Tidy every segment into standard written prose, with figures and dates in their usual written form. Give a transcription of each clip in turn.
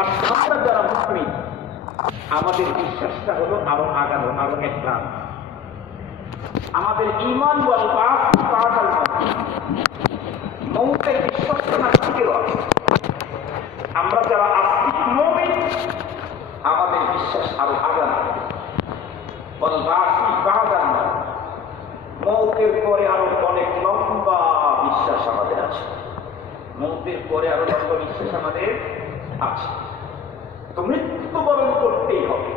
আমরা যারা মুসলিম আমাদের বিশ্বাসটা হলো আরো আগানো, আরো একটা আমাদের ঈমান ওয়াল বা'আল মউতের বিশ্বাস না থেকেও আছে। আমরা যারা আস্তিক মুমিন আমাদের বিশ্বাস আরো আগানো, ওয়াল বা'আল মউতের পরে আরো অনেক লম্বা বিশ্বাস আমাদের আছে। মউতের পরে আরো লম্বা বিশ্বাস আমাদের আছে। তো মৃত্যুবরণ করতেই হবে।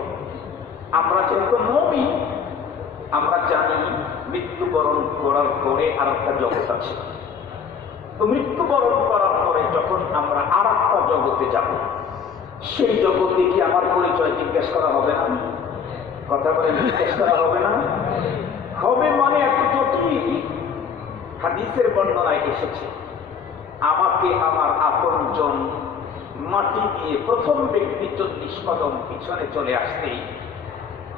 আমরা যেহেতু মুমিন আমরা জানি মৃত্যুবরণ করার পরে আর একটা জগৎ আছে। তো মৃত্যুবরণ করার পরে যখন আমরা আর একটা জগতে যাব, সেই জগতে কি আমার পরিচয় জিজ্ঞেস করা হবে না? কথা বলে জিজ্ঞেস করা হবে না? হবে মানে এত জটিল। হাদিসের বর্ণনায় এসেছে, আমাকে আমার আপনজন মাটি দিয়ে প্রথম ব্যক্তি 40 কদম পিছনে চলে আসতেই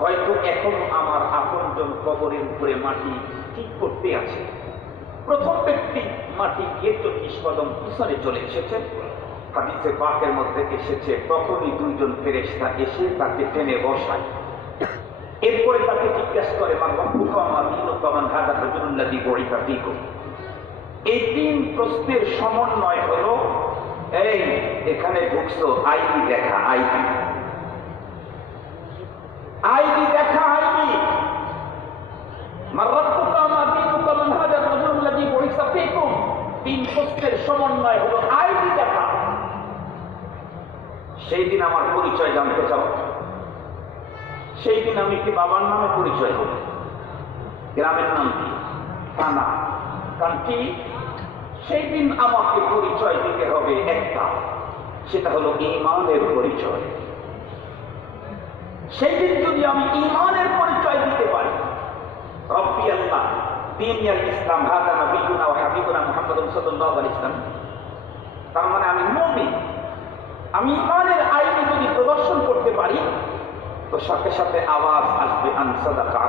হয়তো এখন আমার আপনজন কবরের উপরে মাটি ঠিক করতে আছে। প্রথম ব্যক্তি মাটি দিয়ে 40 কদম পিছনে চলে এসেছে। হাদিসে পাকের মধ্যে এসেছে, তখনই দুইজন ফেরেশতা এসে তাকে টেনে বসায়। এরপরে তাকে জিজ্ঞাসা করে, এই 3 প্রশ্নের সমন্বয় হলো, এই এখানে ঢুকছো, আইডি দেখা, আইডি দেখা, আইডি। তিন প্রশ্নের সমন্বয় হলো আইডি দেখা। সেই দিন আমার পরিচয় জানতে চাও, সেই দিন আমি কি বাবার নামে পরিচয় হব, গ্রামের নাম কি, থানা, কান্ট্রি, সেই দিন আমাকে পরিচয় দিতে হবে একটা, সেটা হলো ঈমানের পরিচয়। সেই দিন যদি আমি ঈমানের পরিচয় দিতে পারি, রব্বি আল্লাহ দীনুল ইসলাম হাদা নবিয়ুনা ওয়া হাবিবুনা মুহাম্মাদুর সাল্লাল্লাহু আলাইহি ওয়াসাল্লাম, তার মানে আমি মুমিন। আমি ঈমানের আইন যদি প্রদর্শন করতে পারি তো সাথে সাথে আওয়াজ আসবে আনসাদাকা।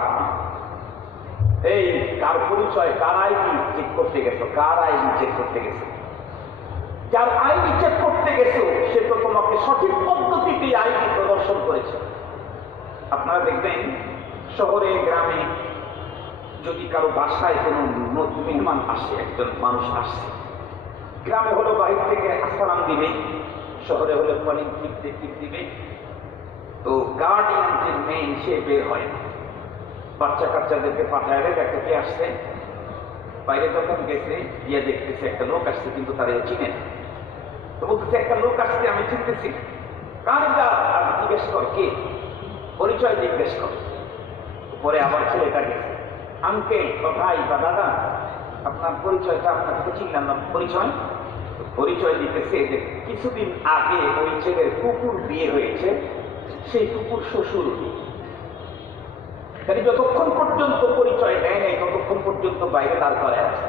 এই কার পরিচয়, কার আইডি চেক করতে গেছো, কার আইডি চেক করতে গেছো? যার আইডি চেক করতে গেছো সে তো তোমাকে সঠিক পদ্ধতিতে আইডি প্রদর্শন করেছে। আপনারা দেখবেন শহরে গ্রামে যদি কারো বাসায় কোনো মেহমান আসে, একজন মানুষ আসছে, গ্রামে হলো বাহির থেকে আসসালাম দিবে, শহরে হলো কলিং টিপ দিবে। তো গার্ডিয়ান যে মেইন সে বের হয়, বাচ্চা কাচ্চাদেরকে পাঠায় রে, একটা কে আসছে, বাইরে যখন গেছে গিয়ে দেখতেছে একটা লোক আসছে, কিন্তু তারা চিনে না। তো বলতেছে একটা লোক আসছে, আমি চিনতেছি, কার যা, আর জিজ্ঞেস কর কে, পরিচয় জিজ্ঞেস কর। পরে আবার ছেলেটা গেছে, আঙ্কেল বা ভাই বা দাদা আপনার পরিচয়টা, আপনাকে চিনলাম না, পরিচয় দিতেছে যে কিছুদিন আগে ওই ছেলের কুকুর বিয়ে হয়েছে, সেই কুকুর শ্বশুর। তাই যতক্ষণ পর্যন্ত পরিচয় দেয় নাই ততক্ষণ পর্যন্ত বাইরে দাঁড় করে আছে।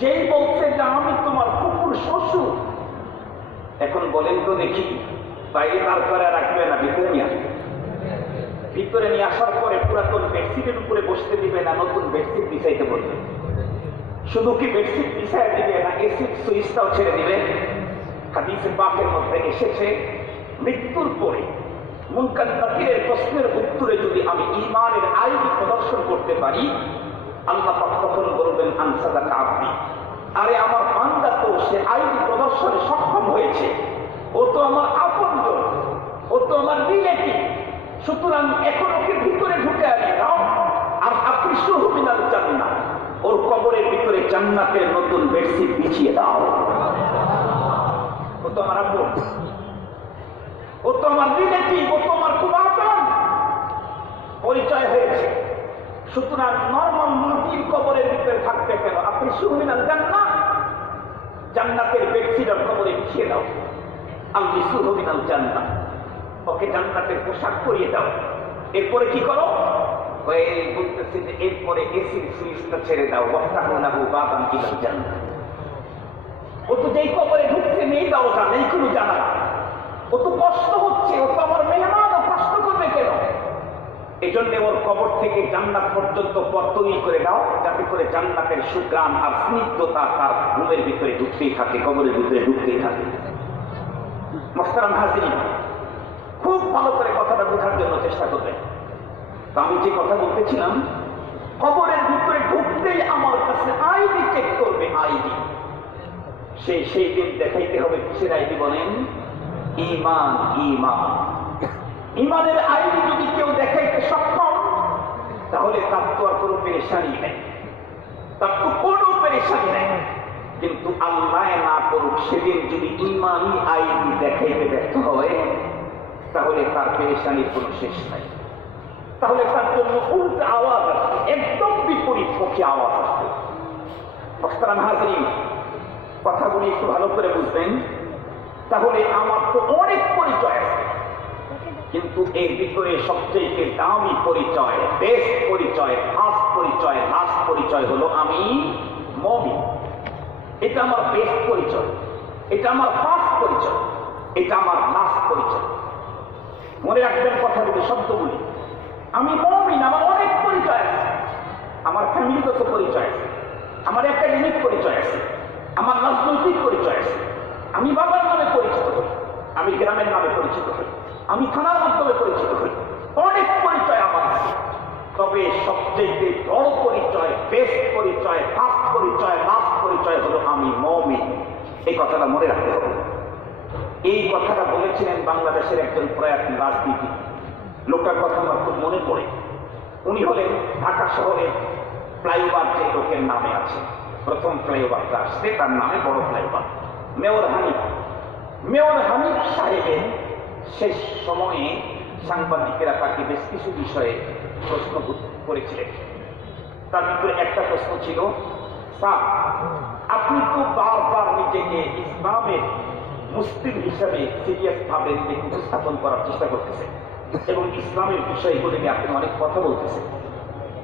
যেই বলছে যে আমি তোমার কুকুর শ্বশুর, এখন বলেন তো দেখি বাইরে দাঁড় করে রাখবে না ভিতরে নিয়ে আসবে? ভিতরে নিয়ে আসার পরে পুরাতন বেডশিটের উপরে বসতে দিবে না নতুন বেডশিট বিছাইতে বলবে? শুধু কি বেডশিট বিছাই দিবে না এসির সুইচটাও ছেড়ে দিবে? হাদিসে পাকের মধ্যে এসেছে, মৃত্যুর পরে মুনকার নাকিরের প্রশ্নের উত্তরে যদি আমি ঈমানের আইডি প্রদর্শন করতে পারি, আল্লাহ পাক তখন বলবেন আনসাদাকা আব্দি, আরে আমার বান্দা তো সে আইডি প্রদর্শনে সক্ষম হয়েছে, ও তো আমার আপনজন, ও তো আমার রিলেটিভ, সুতরাং এখন ওকে ভিতরে ঢুকে আনি দাও, আর আপনি সুহমিনাল জান্নাত, ওর কবরের ভিতরে জান্নাতের নতুন বেডশিট বিছিয়ে দাও। ও তো আমার আপন, ও তো আমার রিলেটিভ, ও তো আমার খুব আপন, পরিচয় হয়েছে। সুতরাং নরমাল মুরগির কবরের ভিতরে থাকতে কেন, আপনি সুহমিনাল জান্নাত, জান্নাতের বেডশিট আর কবরে বিছিয়ে দাও। আপনি সুহমিনাল জান্নাত, ওকে জান্নাতের পোশাক পরিয়ে দাও। এরপরে কি করো? বলতেছে যে এরপরে এসির সুইচটা ছেড়ে দাও, ওয়াফতাহু বাবান ইলাল জান্নাহ। ও তো যেই কবরে ঢুকছে নেই দরজা, নেই কোনো জানালা, ও তো কষ্ট হচ্ছে, ও তো আমার মেহমান, ও কষ্ট করবে কেন? এই জন্য ওর কবর থেকে জান্নাত পর্যন্ত পথ তৈরি করে দাও, যাতে করে জান্নাতের সুগ্রাণ আর স্নিগ্ধতা তার রুমের ভিতরে ঢুকতেই থাকে, কবরের ভিতরে ঢুকতেই থাকে। মোহতারাম হাজিরিন, খুব ভালো করে কথাটা বোঝার জন্য চেষ্টা করবেন। তো আমি যে কথা বলতেছিলাম, কবরের ভিতরে ঢুকতেই আমার কাছে আইডি চেক করবে, আইডি। সেই দিন দেখাইতে হবে কিসের আইডি বলেন? ঈমান। ঈমান, ঈমানের আইডি যদি কেউ দেখাইতে সক্ষম, তাহলে তার তো আর কোনো পেরেশানি নেই, তার তো কোনো পেরেশানি নেই। কিন্তু আল্লাহ না করুক, সেদিন যদি ঈমানি আইডি দেখাইতে ব্যর্থ হয়, তাহলে তার পেরেশানির কোনো শেষ নাই। তাহলে তার জন্য উল্টা আওয়াজ আসবে, একদম বিপরীত পক্ষে আওয়াজ আসবে। মোহতারাম হাজিরিন, কথাগুলি একটু ভালো করে বুঝবেন। তাহলে আমার তো অনেক পরিচয় আছে, কিন্তু এর ভিতরে সবচেয়ে দামি পরিচয়, বেস্ট পরিচয়, ফার্স্ট পরিচয়, লাস্ট পরিচয় হলো আমি মুমিন। এটা আমার বেস্ট পরিচয়, এটা আমার ফার্স্ট পরিচয়, এটা আমার লাস্ট পরিচয়। মনে রাখবেন কথাগুলি, শব্দগুলি। আমি মুমিন, আমার অনেক পরিচয় আছে, আমার ফ্যামিলিগত পরিচয় আছে, আমার একাডেমিক পরিচয় আছে, আমার রাজনৈতিক পরিচয় আছে, আমি বাবার নামে পরিচিত হই, আমি গ্রামের নামে পরিচিত হই, আমি থানার মাধ্যমে পরিচিত হই, অনেক পরিচয় আমার আছে। তবে সবচেয়ে বড় পরিচয়, বেস্ট পরিচয়, ফার্স্ট পরিচয়, লাস্ট পরিচয় হলো আমি মুমিন। এই কথাটা মনে রাখতে হবে। এই কথাটা বলেছিলেন বাংলাদেশের একজন প্রয়াত রাজনীতিক, লোকটার কথা আমার খুব মনে পড়ে। উনি হলেন ঢাকা শহরের ফ্লাইওভার যে লোকের নামে আছে, প্রথম ফ্লাইওভারটা আসছে তার নামে বড় flyover, mayor Hanif. Mayor Hanif সাহেবের শেষ সময়ে সাংবাদিকেরা তাকে বেশ কিছু বিষয়ে প্রশ্ন করেছিলেন। তার ভিতরে একটা প্রশ্ন ছিল, স্যার আপনি তো বারবার নিজেকে ইসলামের মুসলিম হিসাবে সিরিয়াস ভাবে নিজেকে উপস্থাপন করার চেষ্টা করতেছেন এবং ইসলামের বিষয়গুলো নিয়ে আপনি অনেক কথা বলতেছেন।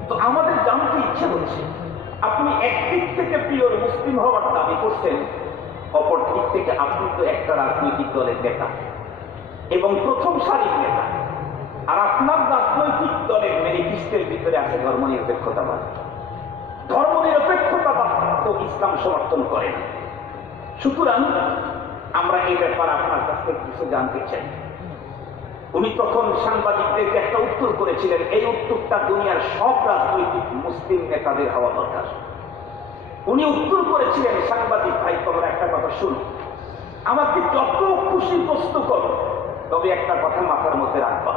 তো আমাদের জানতে ইচ্ছে হচ্ছে, আপনি একদিক থেকে পিওর মুসলিম হওয়ার দাবি করছেন, অপর দিক থেকে আপনি তো একটা রাজনৈতিক দলের নেতা এবং প্রথম সারির নেতা, আর আপনার রাজনৈতিক দলের ম্যানিফেস্টোর ভিতরে আছে ধর্মনিরপেক্ষতাবাদ। ধর্মনিরপেক্ষতাবাদ তো ইসলাম সমর্থন করে না। সুতরাং আমরা এই ব্যাপারে আপনার কাছ থেকে কিছু জানতে চাই। উনি তখন সাংবাদিকদেরকে একটা উত্তর করেছিলেন, এই উত্তরটা দুনিয়ার সব রাজনৈতিক মুসলিম নেতাদের হওয়া দরকার। উনি উত্তর করেছিলেন, সাংবাদিক ভাই তোমরা একটা কথা শুনো, আমাকে যত খুশি প্রশ্ন করো, তবে একটা কথা মাথার মধ্যে রাখবা,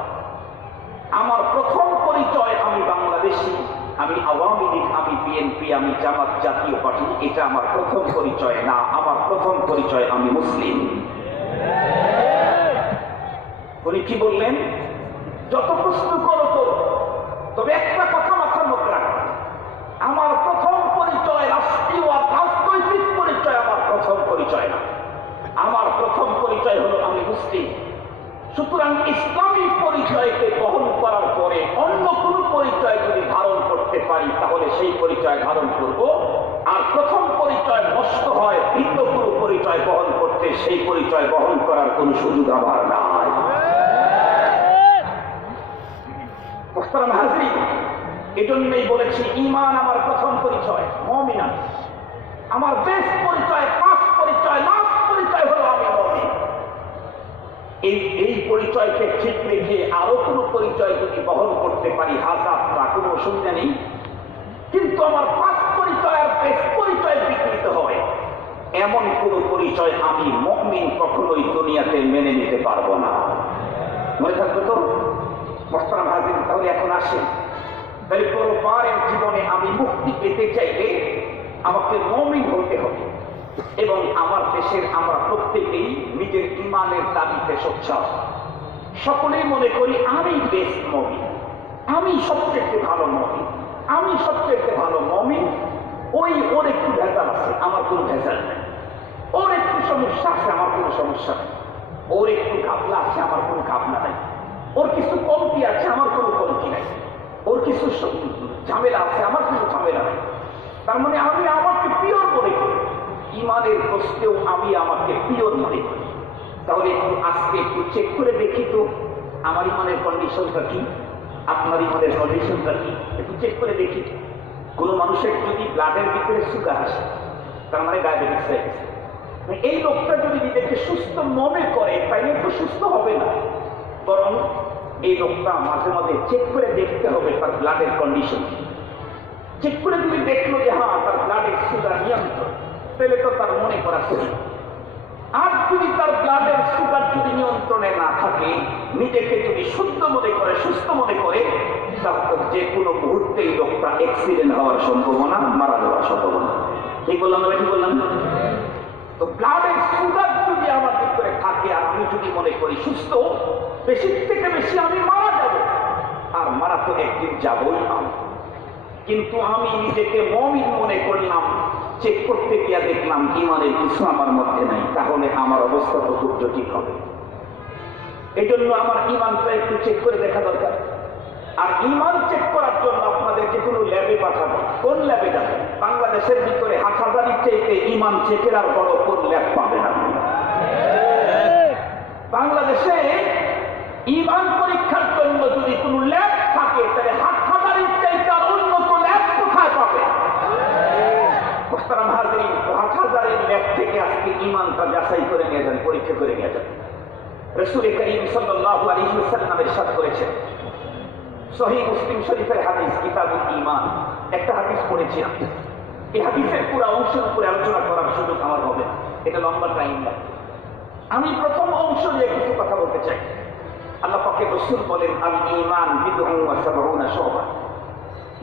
আমার প্রথম পরিচয় আমি বাংলাদেশি, আমি আওয়ামী লীগ, আমি বিএনপি, আমি জামাত জাতীয় পার্টি, এটা আমার প্রথম পরিচয় না। আমার প্রথম পরিচয় আমি মুসলিম। উনি কি বললেন? যত প্রশ্ন করো করো, তবে একটা কথা মাথার মধ্যে রাখবা, আমার প্রথম পরিচয় রাষ্ট্রীয় আর রাজনৈতিক পরিচয় আমার প্রথম পরিচয় না। আমার প্রথম পরিচয় হলো আমি মুসলিম। সুতরাং ইসলামী পরিচয়কে বহন করার পরে অন্য কোন পরিচয় যদি ধারণ করতে পারি, তাহলে সেই পরিচয় ধারণ করব। আর প্রথম পরিচয় নষ্ট হয় ভিন্ন কোন পরিচয় বহন করতে, সেই পরিচয় বহন করার কোন সুযোগ আমার নাই। মোহতারাম হাজিরিন, এজন্যই বলেছি ঈমান আমার প্রথম পরিচয়, মুমিন। আমার বেস্ট পরিচয়, ফার্স্ট পরিচয়, লাস্ট পরিচয় হলো আমি মুমিন। এই পরিচয়কে ঠিক রেখে আরো কোনো পরিচয় যদি বহন করতে পারি, হাজার তা কোনো অসুবিধা নেই। কিন্তু আমার ফার্স্ট পরিচয় আর বেস্ট পরিচয় বিকৃত হয়, এমন কোন পরিচয় আমি মুমিন কখনোই দুনিয়াতে মেনে নিতে পারবো না। মনে থাকবে তো? মোহতারাম হাজির, তাহলে এখন আসেন, তাহলে পরপারের জীবনে আমি মুক্তি পেতে চাইলে আমাকে মুমিন হতে হবে। এবং আমার দেশের আমরা প্রত্যেকেই নিজের ঈমানের দাবিতে সোচ্চার। সকলেই মনে করি আমি বেস্ট মুমিন, আমি সবচেয়ে ভালো মুমিন, আমি সবচেয়ে ভালো মুমিন। ওর একটু ভেজাল আছে, আমার কোনো ভেজাল নেই। ওর একটু সমস্যা আছে, আমার কোনো সমস্যা নেই। ওর একটু ঘাবলা আছে, আমার কোনো ঘাবলা নাই। ওর কিছু কমতি আছে, আমার কোনো কমতি নাই। ওর কিছু ঝামেলা আছে, আমার কোনো ঝামেলা নাই। তার মানে আমি আমাকে পিওর মনে করি, ঈমানের প্রশ্নেও আমি আমাকে পিওর মনে করি। তাহলে একটু আজকে একটু চেক করে দেখি তো আমার ঈমানের কন্ডিশনটা কি, আপনার ঈমানের কন্ডিশনটা কি, একটু চেক করে দেখি। কোনো মানুষের যদি ব্লাডের ভিতরে সুগার আসে, তার মানে ডায়াবেটিস হয়ে গেছে। এই লোকটা যদি নিজেকে সুস্থ মনে করে তাইলে তো সুস্থ হবে না, বরং এই লোকটা মাঝে মাঝে চেক করে দেখতে হবে তার ব্লাডের কন্ডিশন। চেক করে যদি দেখলো যে হ্যাঁ তার ব্লাডের সুগার নিয়ন্ত্রণ, তাহলে তো তার মনে করা সহি। আর যদি তার ব্লাডের সুগার যদি নিয়ন্ত্রণে না থাকে, নিজেকে যদি শুদ্ধ মনে করে সুস্থ মনে করে, তাহলে যে কোনো মুহূর্তেই লোকটা অ্যাক্সিডেন্ট হওয়ার সম্ভাবনা, মারা যাওয়ার সম্ভাবনা। ঠিক বললাম না? ঠিক বললাম। তো ব্লাডের সুগার যদি আমার ভিতরে থাকে আর আমি যদি মনে করি সুস্থ, বেশি থেকে বেশি আমি মারা যাব, আর মারা তো একদিন যাবই আমি। কিন্তু আমি নিজেকে মুমিন মনে করলাম, চেক করতে গিয়ে দেখলাম ইমানের কিছু আমার মধ্যে নাই, তাহলে আমার অবস্থা তো খুব জটিল হবে। এই জন্য আমার ইমানটা একটু চেক করে দেখা দরকার। আর ইমান চেক করার জন্য আপনাদেরকে কোনো ল্যাবে পাঠাবো। কোন ল্যাবে যাবেন? বাংলাদেশের ভিতরে হাটহাজারির চাইতে ইমান চেকের আর বড় কোন ল্যাব পাবেন আপনি? বাংলাদেশে ইমান পরীক্ষার জন্য যদি কোনো ল্যাব থাকে, তাহলে হাটহাজারির চাইতে আর উন্নত ল্যাব কোথায় পাবে? হাটহাজারির ল্যাব থেকে আজকে ইমানটা যাচাই করে নিয়ে যান, পরীক্ষা করে নিয়ে যান। রাসূল কারীম সাল্লাল্লাহু আলাইহি ওয়াসাল্লাম ইরশাদ করেছেন, সহিহ মুসলিম শরীফের হাদিস কিতাবুল ঈমান, একটা হাদিস পড়েছিলাম। এই হাদিসের পুরো অংশের উপরে আলোচনা করার সুযোগ আমার হবে না, এটা লম্বা টাইম লাগে। আমি প্রথম অংশ নিয়ে কিছু কথা বলতে চাই। আল্লাহ পাকের রাসূল বলেন, আল ঈমান বিদউন ওয়া সাবউনা শুবা।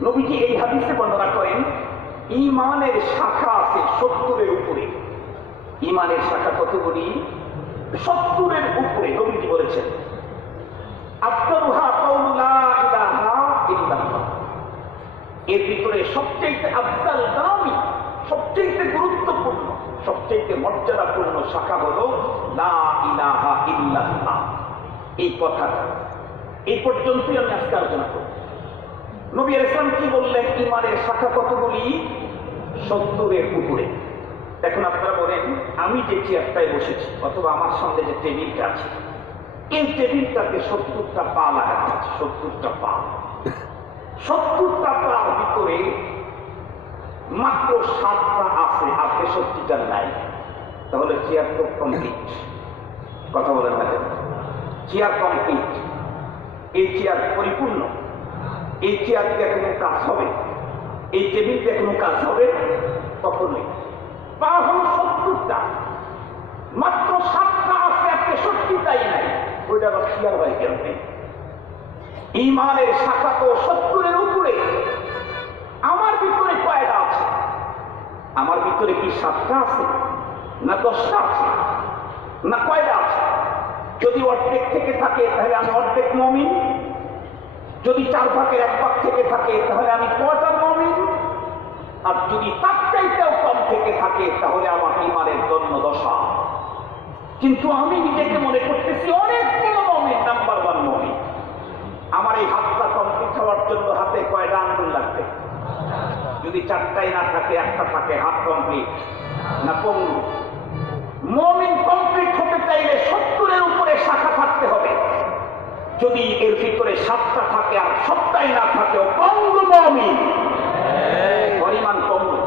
নবীজি এই হাদিসে বর্ণনা করেন, ঈমানের শাখা আছে 70-এর উপরে। ঈমানের শাখা কতগুলি? 70-এর উপরে নবীজি বলেছেন। আফদালুহা কাউলু লা ইলাহা ইল্লাল্লাহ। এর ভিতরে সবচেয়ে আফদাল, দামি, সবচেয়ে গুরুত্বপূর্ণ, সবচেয়ে মর্যাদাপূর্ণ শাখা হলো লা ইলাহা ইল্লাল্লাহ। এই কথাটা এই পর্যন্তই আমি আজকে আলোচনা করব। নবী আলাইহিস সালাম কি বললেন? ঈমানের শাখা কতগুলি? 70-এর উপরে। এখন আপনারা বলেন, আমি যে চেয়ারটায় বসেছি অথবা আমার সামনে যে টেবিলটা আছে, এই টেবিলটাতে 70টা পা লাগানো আছে। 70টা পা, 70টা পার ভিতরে মাত্র 7টা আছে, আর 63টা নাই। তাহলে চেয়ার তো কমপ্লিট। কথা বলেন না? Chair complete. এই চেয়ার পরিপূর্ণ। এই চেয়ার দিয়ে কোনো কাজ হবে? এই টেবিল দিয়ে কোনো কাজ হবে? কখনোই। পা হলো 70টা, মাত্র 7টা আছে, আর 63টাই নাই। ওইটা আবার চেয়ার হয় কেন? ঈমানের শাখা তো 70-এর উপরে। আমার ভিতরে কয়টা আছে? আমার ভিতরে কি 7টা আছে, না 10টা আছে, না কয়টা আছে? যদি অর্ধেক থেকে থাকে তাহলে আমি অর্ধেক মুমিন। যদি 4 ভাগের 1 ভাগ থেকে থাকে তাহলে আমি কোয়ার্টার মুমিন। আর যদি তার চাইতেও কম থেকে থাকে তাহলে আমার ঈমানের জন্য দশা। কিন্তু আমি নিজেকে মনে করতেছি অনেক বড় মুমিন, নাম্বার 1 মুমিন। আমার এই হাতটা কমপ্লিট হওয়ার জন্য হাতে কয়টা আঙ্গুল লাগবে? যদি 4টাই না থাকে, 1টা থাকে, হাত কমপ্লিট না পঙ্গু? মুমিন কমপ্লিট হতে চাইলে 70-এর উপরে শাখা থাকতে হবে। যদি এর ভিতরে 7টা থাকে আর 7টাই না থাকে, ও পঙ্গু মুমিন। পরিমাণ পঙ্গু,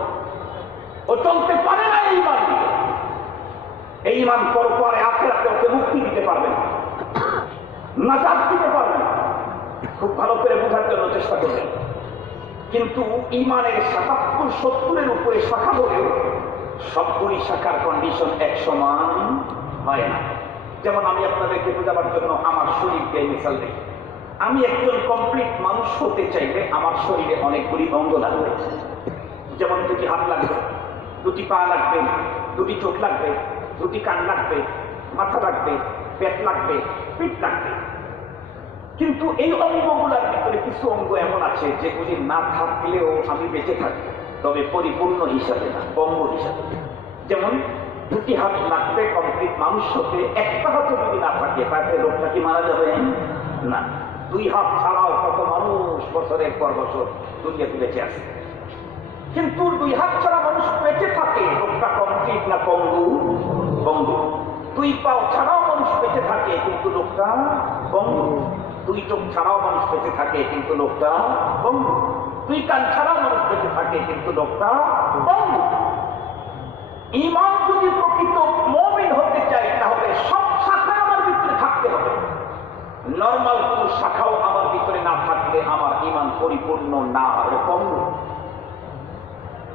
ও চলতে পারে না এই ঈমান দিয়ে। এই ঈমান পরে আখিরাতে ওকে মুক্তি দিতে পারবে না, নাজাত দিতে পারবে না। খুব ভালো করে বোঝার জন্য চেষ্টা করবেন। কিন্তু ঈমানের 77-70-এর উপরে শাখা হলেও সবগুলি শাখার কন্ডিশন এক সমান হয় না। যেমন আমি আপনাদেরকে বোঝাবার জন্য আমার শরীরকে মিসাল দিই। আমি একজন কমপ্লিট মানুষ হতে চাইলে আমার শরীরে অনেকগুলি অঙ্গ লাগবে। যেমন 2টি হাত লাগবে, 2টি পা লাগবে, 2টি চোখ লাগবে, 2টি কান লাগবে, মাথা লাগবে, পেট লাগবে, পিঠ লাগবে। কিন্তু এই অঙ্গগুলোর ভিতরে কিছু অঙ্গ এমন আছে যেগুলি না থাকলেও আমি বেঁচে থাকবো, তবে পরিপূর্ণ হিসাবে না, অঙ্গ হিসাবে। যেমন 2টি হাত লাগবে কমপ্লিট মানুষ হতে, 1টা হাতে যদি না থাকে তাহলে লোকটা কি মারা যাবে না? 2 হাত ছাড়াও কত মানুষ বছরের পর বছর দুনিয়াতে বেঁচে আছে। কিন্তু 2 হাত ছাড়া মানুষ বেঁচে থাকে, লোকটা কমপ্লিট না পঙ্গু? পঙ্গু। 2 পা ছাড়াও মানুষ বেঁচে থাকে, কিন্তু লোকটা পঙ্গু। 2 চোখ ছাড়াও মানুষ বেঁচে থাকে, কিন্তু লোকটা পঙ্গু। 2 কান ছাড়াও মানুষ বেঁচে থাকে, কিন্তু লোকটা পঙ্গু। ঈমান যদি প্রকৃত মুমিন হতে চাই তাহলে সব শাখা আমার ভিতরে থাকতে হবে। নর্মাল কোন শাখাও আমার ভিতরে না থাকলে আমার ঈমান পরিপূর্ণ না হবে, কম।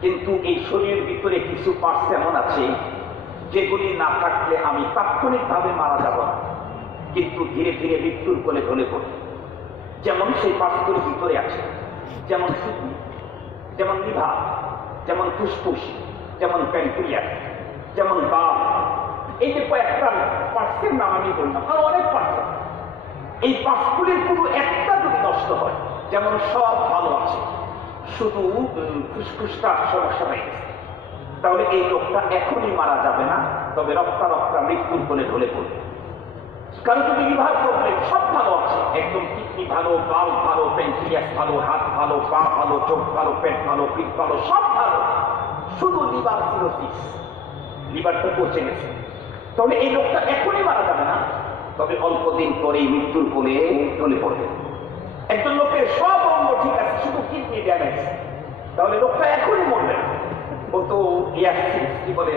কিন্তু এই শরীরের ভিতরে কিছু পার্টস এমন আছে যেগুলি না থাকলে আমি তাৎক্ষণিকভাবে মারা যাব না, কিন্তু ধীরে ধীরে মৃত্যুর কোলে ঢলে পড়ি। যেমন সেই পার্টসগুলির ভিতরে আছে, যেমন কিডনি, যেমন লিভার, যেমন ফুসফুস, যেমন প্যানক্রিয়াস, যেমন বাত। এই যে কয়েকটা পার্টসের নাম আমি বললাম, আর অনেক পার্টস আছে। এই পার্টসগুলির পুরো একটা যদি নষ্ট হয়, যেমন সব ভালো আছে, শুধু ফুসফুসটা সমস্যা হয়ে গেছে, তাহলে এই লোকটা এখনই মারা যাবে না, তবে রক্তা মৃত্যুর কোলে ঢলে পড়বে। কারণ যদি লিভার প্রবলেম, সব ভালো আছে, একদম কিডনি ভালো, বাল ভালো, প্যানক্রিয়াস ভালো, হাত ভালো, পা ভালো, চোখ ভালো, পেট ভালো, পিঠ ভালো, সব ভালো, শুধু লিভার সিরোসিস, লিভারটা পচে গেছে, তাহলে এই লোকটা এখনই মারা যাবে না, তবে অল্প দিন পরেই মৃত্যুর কোলে ঢলে পড়বে। একজন লোকের সব অঙ্গ ঠিক আছে, শুধু কিডনি ড্যামেজ, তাহলে লোকটা এখনই মরবে না। ও তো কি বলে,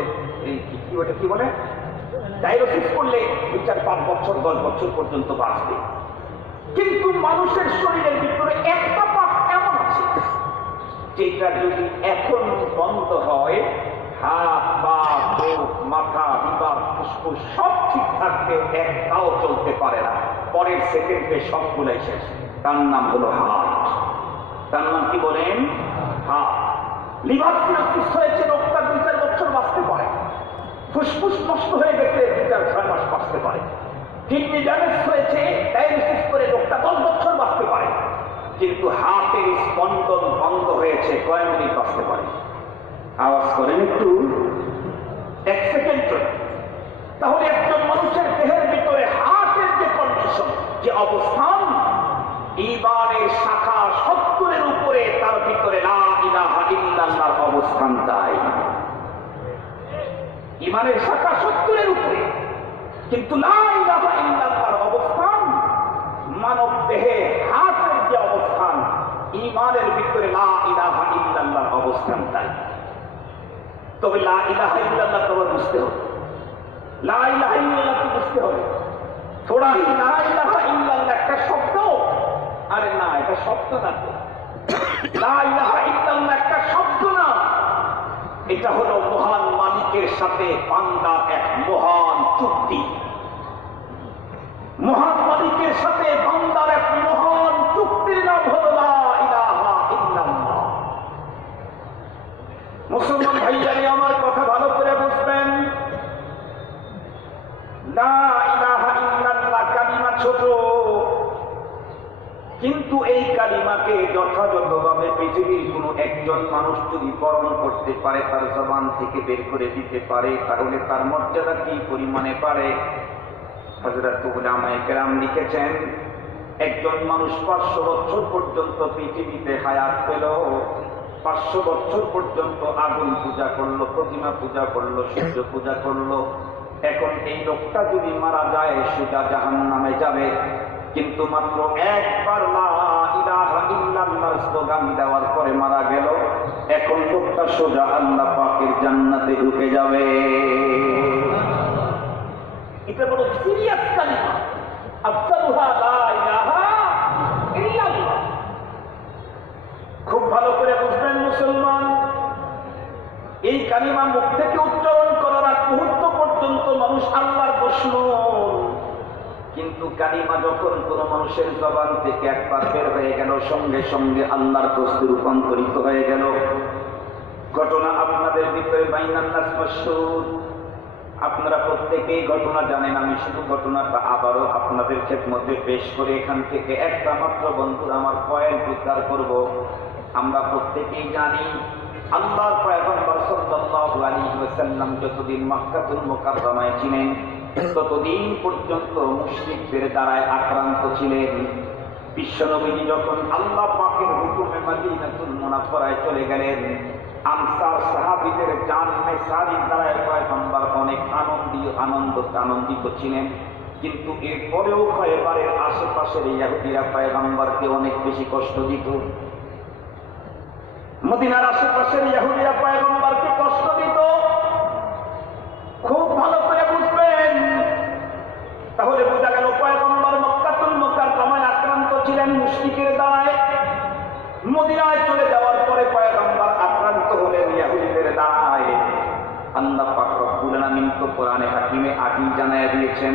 কি বলে ডায়ালিসিস করলে 2-4-5 বছর 10 বছর পর্যন্ত বাঁচবে। কিন্তু মানুষের শরীরের ভিতরে একটা পার্ট এমন আছে যেটা যদি এখন বন্ধ হয়, হাত, পা, চোখ, মাথা, লিভার, ফুসফুস সব ঠিক থাকতে একটাও চলতে পারে না, পরের সেকেন্ডে সবগুলাই শেষ। তার নাম হলো হার্ট। তার নাম কি বলেন? হার্ট। লিভার সিরোসিস হয়েছে, লোকটা 2-4 বছর বাঁচতে পারে। ফুসফুস নষ্ট হয়ে গেছে, 2-4-6 মাস বাঁচতে পারে। কিডনি ড্যামেজ হয়েছে, ডায়ালিসিস করে লোকটা 10 বছর বাঁচতে পারে। কিন্তু হার্টের স্পন্দন বন্ধ হয়েছে, কয় মিনিট বাঁচতে পারে? আওয়াজ করেন একটু, 1 সেকেন্ড। তাহলে একজন মানুষের দেহের ভিতরে হার্টের যে কন্ডিশন, যে অবস্থান, ঈমানের শাখা 70-এর উপরে, তার ভিতরে লা ইলাহা ইল্লাল্লাহর অবস্থান। তাই ঈমানের শাখা 70-এর উপরে, কিন্তু লা ইলাহা ইল্লাল্লাহর অবস্থান, মানব দেহে হার্টের যে অবস্থান, ঈমানের ভিতরে লা ইলাহা ইল্লাল্লাহর অবস্থান। তাই তবে লা ইলাহা ইল্লাল্লাহ তো বুঝতে হবে, লা ইলাহা ইল্লাল্লাহ তো বুঝতে হবে। থোড়া লা ইলাহা ইল্লাল্লাহ একটা শব্দ, আরে না, এটা শব্দ না। লা ইলাহা ইল্লাল্লাহ একটা শব্দ না, এটা হলো মহান মালিকের সাথে বান্দার এক মহান চুক্তি। মহান মালিকের সাথে বান্দার এক মহান চুক্তির নাম হলো লা ইলাহা ইল্লাল্লাহ। মুসলমান ভাইয়ারে আমার কথা ভালো করে বুঝবেন। লা ইলাহা ইল্লাল্লাহ কালিমা ছোট, কিন্তু এই কালিমাকে যথাযথভাবে পৃথিবীর কোনো একজন মানুষ যদি বরণ করতে পারে, তার জবান থেকে বের করে দিতে পারে, তাহলে তার মর্যাদা কি পরিমাণে পারে। হযরত উলামায়ে কেরাম লিখেছেন, একজন মানুষ 500 বছর পর্যন্ত পৃথিবীতে হায়াত পেল, 500 বছর পর্যন্ত আগুন পূজা করলো, প্রতিমা পূজা করলো, সূর্য পূজা করলো। এখন এই লোকটা যদি মারা যায়, সোজা জাহান্নামে যাবে। কিন্তু মাত্র একবার লা ইলাহা ইল্লাল্লাহর স্লোগান দেওয়ার পরে মারা গেল, এখন লোকটা সোজা আল্লাহ পাকের জান্নাতে ঢুকে যাবে। এটা বড় সিরিয়াস কালিমা, আফসালুহা লা ইলাহা ইল্লাল্লাহ। খুব ভালো করে বুঝবেন মুসলমান, এই কালিমা মুখ থেকে উচ্চারণ করার আগ মুহূর্ত পর্যন্ত মানুষ আল্লাহর দুশমন। কিন্তু কালিমা যখন কোন মানুষের জবান থেকে একবার বের হয়ে গেল, সঙ্গে সঙ্গে আল্লাহর দোস্তে রূপান্তরিত হয়ে গেল। ঘটনা আপনাদের ভিতরে বাইনান্নাস মাশহুর, আপনারা প্রত্যেকেই ঘটনা জানেন। আমি শুধু ঘটনাটা আবারও আপনাদের খেদমতে পেশ করে এখান থেকে একটা মাত্র বন্ধুর আমার পয়েন্ট উদ্ধার করব। আমরা প্রত্যেকেই জানি, আল্লাহর পয়গম্বর সাল্লাল্লাহু আলাইহি ওয়াসাল্লাম যতদিন মক্কাতুল মুকাররমায় ছিলেন, ততদিন পর্যন্ত মুশরিকদের দ্বারায় আক্রান্ত ছিলেন। বিশ্বনবীজি যখন আল্লাহ পাকের হুকুমে মদিনাতুল মুনাওয়ারায় চলে গেলেন, আনসার সাহাবীদের জানে সারির দ্বারায় পয়গম্বর অনেক আনন্দিত ছিলেন। কিন্তু এরপরেও খয়বারের আশেপাশের ইহুদিরা পয়গম্বরকে অনেক বেশি কষ্ট দিত। মদিনার আশেপাশের ইহুদিরা পয়গম্বরকে কষ্ট দিত। ছিলেন মুশরিকের দ্বারায়। মদিনায় চলে যাওয়ার পরে পয়গম্বর আক্রান্ত হলেন ইহুদিদের দ্বারায়। আল্লাহ পাক রব্বুল আলামিন তো কোরআনে হাকিমে আগেই জানায় দিয়েছেন।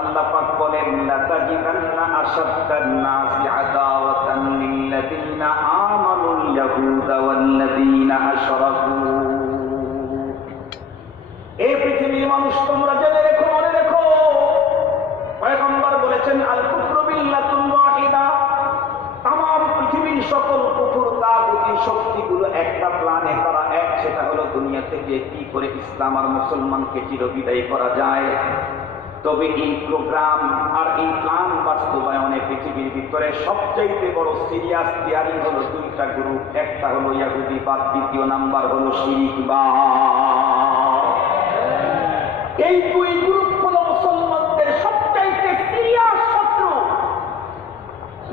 আল্লাহ পাক বলেন, লাতাজিদান্না আশাদ্দান নাসি আদাওয়াতান লিল্লাযিনা আমানুল ইয়াহুদা ওয়াল্লাযিনা আশরাকু। এই পৃথিবীর মানুষ তোমরা জেনে রেখো, মনে রেখো, পয়গম্বর বলেছেন আল কুফরু বিল্লাতুন ওয়াহিদা। তামাম পৃথিবীর সকল কুফর তাগুতি শক্তিগুলো একটা প্ল্যানে তারা এক, সেটা হলো দুনিয়া থেকে কি করে ইসলাম আর মুসলমানকে চিরবিদায় করা যায়। তবে এই প্রোগ্রাম আর এই প্ল্যান বাস্তবায়নে পৃথিবীর ভিতরে সবচাইতে বড় সিরিয়াস থিয়ারি হলো দুইটা গ্রুপ। একটা হলো ইহুদিবাদ, দ্বিতীয় নাম্বার হলো শিরকবাদ। এই দুই গ্রুপ হলো মুসলমানদের সবচাইতে সিরিয়াস শত্রু।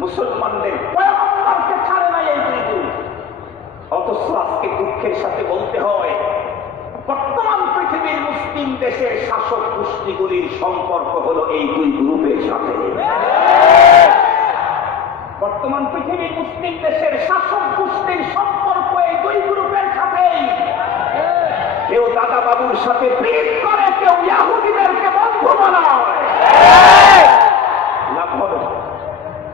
মুসলমানদের পয়গম্বরকে ছাড়ে না এই দুই গ্রুপ। অথচ আজকে দুঃখের সাথে বলতে হয়, বর্তমান পৃথিবীর মুসলিম দেশের শাসক গোষ্ঠীগুলির সম্পর্ক হলো এই দুই গ্রুপের সাথে। বর্তমান পৃথিবীর মুসলিম দেশের শাসক গোষ্ঠীর সম্পর্ক এই দুই গ্রুপের সাথে। কেউ দাদা বাবুর সাথে প্রীত করে, কেউ ইহুদিদেরকে বন্ধু বানায়। লাভ হবে না,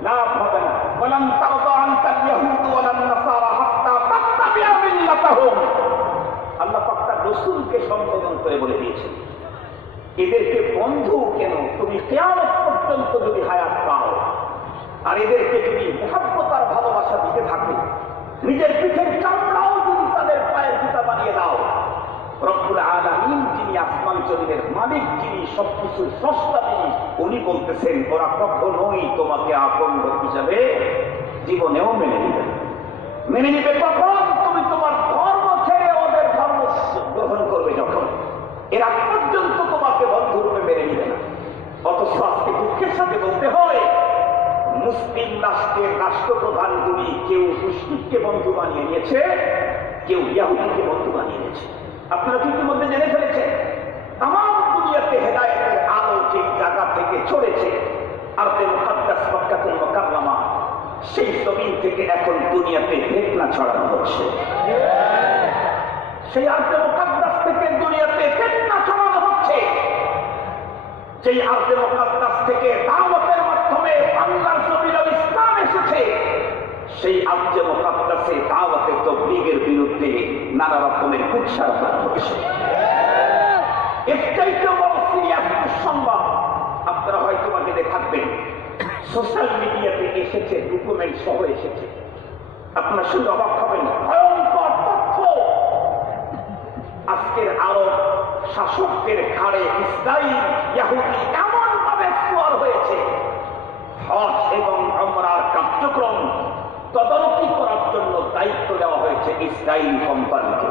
লাভ হবে না। ওয়ালান তারদা আনকাল ইয়াহুদু ওয়ালান নাসারা হাত্তা তাত্তাবিআ মিল্লাতাহুম। আল্লাহ পাক তার রাসূলকে সম্বোধন করে বলে দিয়েছেন, এদেরকে বন্ধু কেন, তুমি কিয়ামত পর্যন্ত যদি হায়াত পাও আর এদেরকে যদি মুহাব্বত আর ভালোবাসা দিতে থাকো, নিজের পিঠের চামড়াও যদি তাদের পায়ের জুতা বানিয়ে দাও, রব্বুল আলামিন যিনি আসমান জমিনের মালিক, যিনি সবকিছুর স্রষ্টা, তিনি উনি বলতেছেন ওরা কখনোই তোমাকে আপন হিসাবে জীবনেও মেনে নিবে। মেনে নিবে কখন? তুমি তোমার ধর্ম ছেড়ে ওদের ধর্ম গ্রহণ করবে যখন, এর আগ পর্যন্ত তোমাকে বন্ধুরূপে মেনে নিবে না। অথচ আজকে দুঃখের সাথে বলতে হয়, মুসলিম রাষ্ট্রের রাষ্ট্রপ্রধানগুলি কেউ মুশরিককে বন্ধু বানিয়ে নিয়েছে, কেউ ইহুদিকে বন্ধু বানিয়ে নিয়েছে। আপনারা কি ইতিমধ্যে জেনে ফেলেছেন, তামাম দুনিয়াতে হেদায়েতের আলো যে জায়গা থেকে ছড়েছে, আরদে মুকাদ্দাস মক্কাতুল মুকাররমা, সেই জমিন থেকে এখন দুনিয়াতে ফিতনা ছড়ানো হচ্ছে। সেই আরদে মুকাদ্দাস থেকে দুনিয়াতে ফিতনা ছড়ানো হচ্ছে। যেই আরদে মুকাদ্দাস থেকে দাওয়াতের মাধ্যমে বাংলার জমিনে ইসলাম এসেছে, সেই আরদে মুকাদ্দাসে দাওয়াতে তাবলীগের বিরুদ্ধে নানা রকমের কুৎসা করা হচ্ছে। এর চাইতে বড় সিরিয়াস সংবাদ আপনারা হয়তো দেখে থাকবেন, সোশ্যাল মিডিয়াতে এসেছে, ডকুমেন্ট সহ এসেছে। আপনার শুনে অবাক হবেন, ভয়ঙ্কর তথ্য। আজকের আরব শাসকদের ঘাড়ে ইসরাইল ইহুদি এমন ভাবে সওয়ার হয়েছে, হজ এবং উমরার কার্যক্রম তদারকি করার জন্য দায়িত্ব দেওয়া হয়েছে ইসরাইল কোম্পানিকে।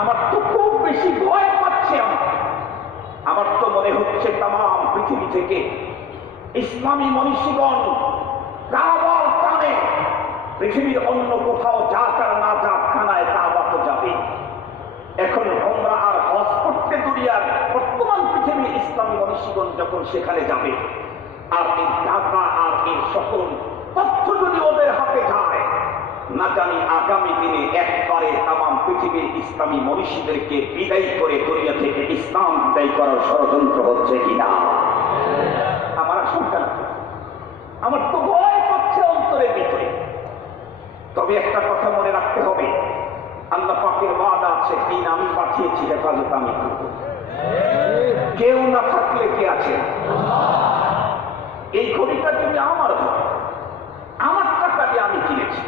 আমার তো খুব বেশি ভয় পাচ্ছে। আমার তো মনে হচ্ছে তামাম পৃথিবী থেকে ইসলামী মনীষীগণ কাবার টানে পৃথিবীর অন্য কোথাও যাক আর না যাক, খানায় কাবা তো যাবে। এখন উমরা আর হজ করতে দুনিয়ার বর্তমান পৃথিবীর ইসলামী মনীষীগণ যখন সেখানে যাবে, আর এই টাকা আর এই সকল তথ্য যদি ওদের হাতে যায়, না জানি আগামী দিনে একবারে তামাম পৃথিবীর ইসলামী মনীষীদেরকে বিদায় করে দুনিয়া থেকে ইসলাম বিদায় করার ষড়যন্ত্র হচ্ছে কিনা আমার আশঙ্কা না। আমার তো ভয় করছে অন্তরের ভিতরে। তবে একটা কথা মনে রাখতে হবে, আল্লাহ পাকের ওয়াদা আছে, দিন আমি পাঠিয়েছি, হেফাজত আমি করব। কেউ না থাকলে কে আছে? এই ঘড়িটা যদি আমার হয়, আমার টাকা দিয়ে আমি কিনেছি,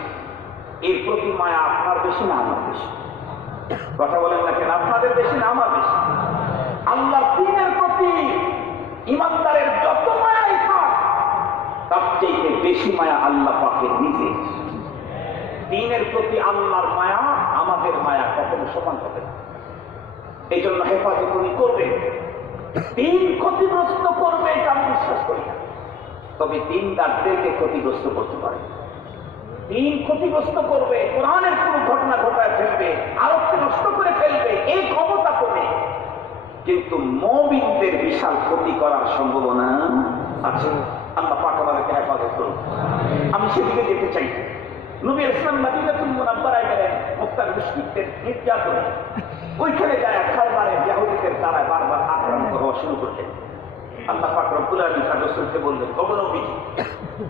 এর প্রতি মায়া আপনার বেশি না আমার বেশি? কথা বলেন না কেন? আপনাদের বেশি না আমার বেশি? আল্লাহ দ্বীনের প্রতি ইমানদারের যত মায়াই থাক, তার চাইতে বেশি মায়া আল্লাহ পাকের নিজের। দ্বীনের প্রতি আল্লাহর মায়া আমাদের মায়া কখনো সমান হবে না। এই জন্য হেফাজত উনি করবেন। দ্বীন ক্ষতিগ্রস্ত করবে এটা আমি বিশ্বাস করি না, তবে দ্বীনদারদেরকে ক্ষতিগ্রস্ত করতে পারে। দ্বীন ক্ষতিগ্রস্ত করবে, কোরআনের কোন ঘটনা ঘটায় ফেলবে, আরবকে নষ্ট করে ফেলবে, এই ক্ষমতা করে কিন্তু মুমিনদের বিশাল ক্ষতি করার সম্ভাবনা আছে। আল্লাহ পাক আমাদেরকে হেফাজত করুন। আমি সেদিকে যেতে চাই। নবী ইসলাম মদিনাতুল মুনাওয়ারায় গেলেন মক্কার মুশরিকদের নির্যাতন, ওইখানে যায় খায়বারের ইহুদিদের দ্বারা বারবার আক্রমণ করা শুরু করলেন। আল্লাহ পাক রব্বুল আলামিন তার রাসূলকে বললেন, ওগো নবী,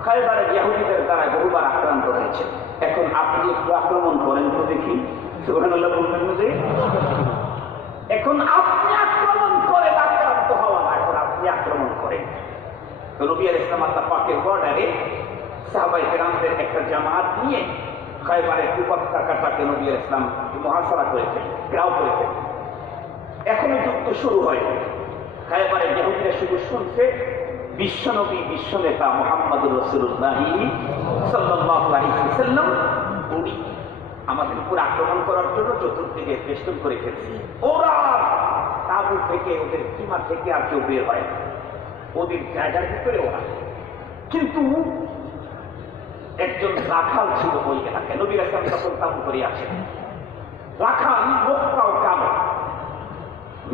খায়বারের ইহুদিদের দ্বারা বহুবার আক্রান্ত হয়েছে, এখন আপনি একটু আক্রমণ করেন তো দেখি। সুবহানাল্লাহ বলবেন না যে এখন আপনি আক্রমণ করেন, আক্রান্ত হওয়া না, এখন আপনি আক্রমণ করেন। তো নবী আলাইহিস সালাম আল্লাহ পাকের বর্ডারে সাহাবায়ে কেরামদের একটা জামাত নিয়ে খায়বারের উপত্যকাটাকে নবী আলাইহিস সালাম মুহাসারা করেছেন, ঘেরাও করেছেন। এখনো যুদ্ধ শুরু হয়। খায়বারের ইহুদিরা শুধু শুনছে বিশ্বনবী, বিশ্বনেতা মুহাম্মদুর রাসূলুল্লাহ সাল্লাল্লাহু আলাইহি ওয়াসাল্লাম উনি আমাদের উপর আক্রমণ করার জন্য চতুর্দিকে বেষ্টন করে ফেলছে। ওরা তাঁবু থেকে, ওদের সীমা থেকে আর কেউ বের হয় না, ওদের জায়গার ভিতরে ওরা। কিন্তু একজন রাখাল ছিল ওই এলাকায়, নবী রাসূল তখন তাঁবু করে আছেন। রাখাল লোকটাও কালো,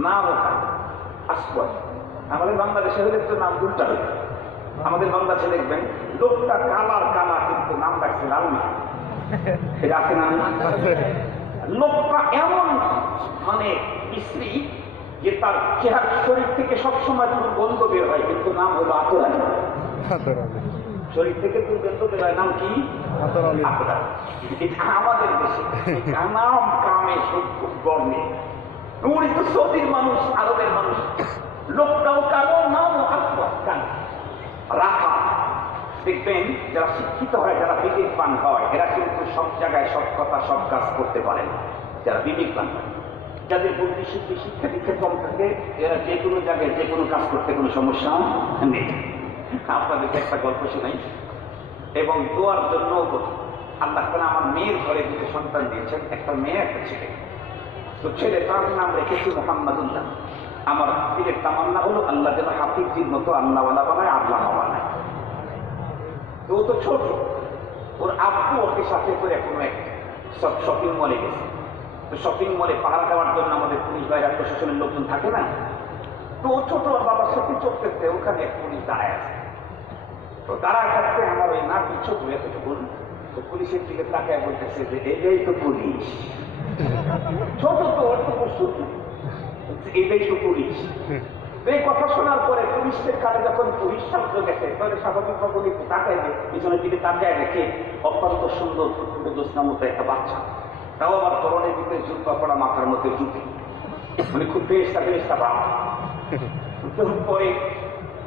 নামও কালো, আসওয়াদ। আমাদের বাংলাদেশে হলে তো নাম উল্টা হইত। আমাদের বাংলাদেশে দেখবেন লোকটা কালার কালা, কিন্তু নাম রাখছে লাল মিয়া। এটা আছে না? লোকটা এমন মানে স্ত্রী যে তার চেহারা শরীর থেকে সবসময় দুর্গন্ধ বের হয়, কিন্তু নাম হলো আতরানি। শরীর থেকে দুর্গন্ধ বের হয়, নাম কি? আতরানি। এটা আমাদের দেশে নাম কামে খুব গর্বে। উনি তো সৌদির মানুষ, আরবের মানুষ। লোকটাও কালো, নামও আসওয়াদ, কালো, রাখা। দেখবেন যারা শিক্ষিত হয়, যারা বিবেকবান হয়, এরা কিন্তু সব জায়গায় সব কথা সব কাজ করতে পারে না। যারা বিবেকবান হয়, যাদের বুদ্ধি শুদ্ধি শিক্ষা দীক্ষা কম থাকে, এরা যে কোনো জায়গায় যে কোনো কাজ করতে কোনো সমস্যা নেই। আপনাদেরকে একটা গল্প শোনাই এবং দোয়ার জন্য আল্লাহ তাআলা আমার মেয়ের ঘরে দুটো সন্তান দিয়েছেন, একটা মেয়ে একটা ছেলে। তো ছেলে তার নাম রেখেছি মুহাম্মাদুল্লাহ। আমার দিলের তামান্না হলো আল্লাহ যেন হাফিজজির মতো আল্লাহওয়ালা বানায়, আল্লাহ বানায়। তো ও তো ছোট, ওর আব্বু ওকে সাথে করে কোনো এক সব শপিং মলে গেছে। তো শপিং মলে পাহাড় দেওয়ার জন্য আমাদের পুলিশ ভাইরা, প্রশাসনের লোকজন থাকে না। তো ও ছোট, ওর বাবার সাথে চলতেছে, ওখানে এক পুলিশ দাঁড়ায় আছে। তো দাঁড়ায় থাকতে আমার ওই নাতি ছোট এতটুকু, তো পুলিশের দিকে তাকায় বলতেছে যে এটাই তো পুলিশ। ছোট তো, ওর তো প্রস্তুত, এটাই তো পুলিশ। এই কথা শোনার পরে পুলিশের কানে যখন পুলিশ শব্দ গেছে, তাহলে স্বাভাবিকভাবে একটু তাকায়, পিছনের দিকে তাকায় দেখে অত্যন্ত সুন্দর ফুটফুটে জ্যোৎস্নার মতো একটা বাচ্চা, তাও আবার তরণের ভিতরে জুব্বা পড়া, মাথার মধ্যে জুতি, মানে খুব বেশটা ভাব। পরে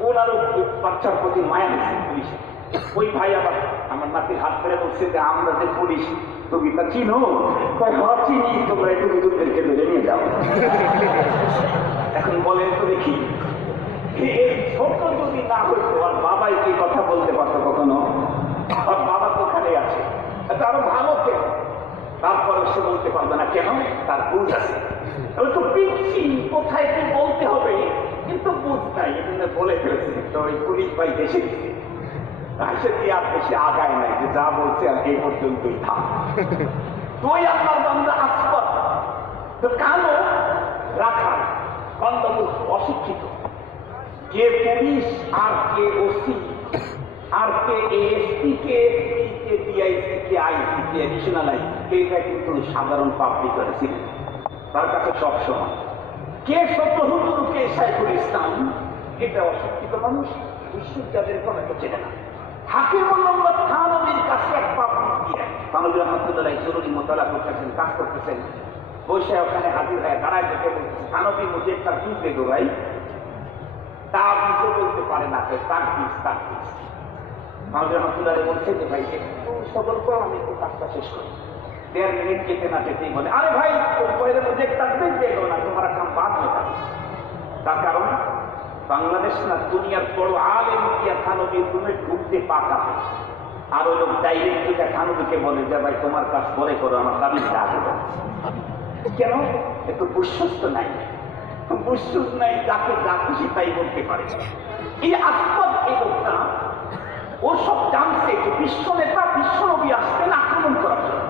ওর আরো বাচ্চার প্রতি মায়া নিচ্ছে পুলিশে। ওই ভাই আবার আমার নাতির হাত ধরে বলছে যে আমরা যে পুলিশ, তুমি তা চিনো? চিনি, তোমরা একটু বিদ্যুৎদেরকে ধরে নিয়ে যাও। এখন বলেন তো দেখি, ছোট যদি না হইতো আর বাবাই কি কথা বলতে পারতো কখনো? আর বাবা তো ওখানে আছে, আরো ভালো কেন? তারপরে সে বলতে পারবে না কেন? তার বুঝ আছে। তো পিচ্ছি, কোথায় কি বলতে হবে কিন্তু বুঝ নাই, এজন্য বলে ফেলছে। তো ওই পুলিশ ভাই দেশে গেছে, সে দিয়ে আর বেশি আগায় নাই, যে যা বলছে আর এই পর্যন্তই থাম। তুই আপনার বান্দা আসপদ, তো কালো রাখাল, বান্দামূল অশিক্ষিত। যে পুলিশ আর কে ওসি আর কে এএসপি, কে এসপি, কে ডিআইসি, কে আইসি, কে এডিশনাল আইসি, এটা কিন্তু সাধারণ পাবলিক ছিলেন, তার কাছে সব সমান। কে সত্য হুজুর, কে শাইখুল ইসলাম, এটা অশিক্ষিত মানুষ, বিশ্ববিদ্যালয়ের কোনো একটা চেনে না। হাকিমুল মোহাম্মদ থানবীর কাছে এক পাবলিক দিয়ে থানবী রহমতুল্লাহ জরুরি মোতালা করতেছেন, কাজ করতেছেন, বসে ওখানে হাজির হয়ে দাঁড়ায় দেখে বলতেছে, থানবী মুঝে একটা বীজ দেবো ভাই। তা বীজও বলতে পারে না, তার বীজ, তার বীজ। থানবী রহমতুল্লাহ বলছে যে ভাই একটু সতর্ক করো, আমি একটু কাজটা শেষ করি। 1.5 মিনিট যেতে না যেতেই বলে, আরে ভাই পরে মুঝে একটা বীজ দেবো না, তোমার কাম বাদ হয়ে যাবে। তার কারণ বাংলাদেশ না দুনিয়ার বড় আলেম দিয়া থানবীর রুমে ঢুকতে পাকা, আর ওই লোক ডাইরেক্ট এটা থানবীকে বলে যে ভাই তোমার কাজ পরে করো, আমার দাবিটা আগে দাও। কেন? একটু বিশ্বস্ত নাই, বিশ্বস্ত নাই, যাকে যা খুশি তাই বলতে পারে। এই আসপদ এই লোকটা ও সব জানছে যে বিশ্ব নেতা, বিশ্ব নবী আসতেন আক্রমণ করার জন্য।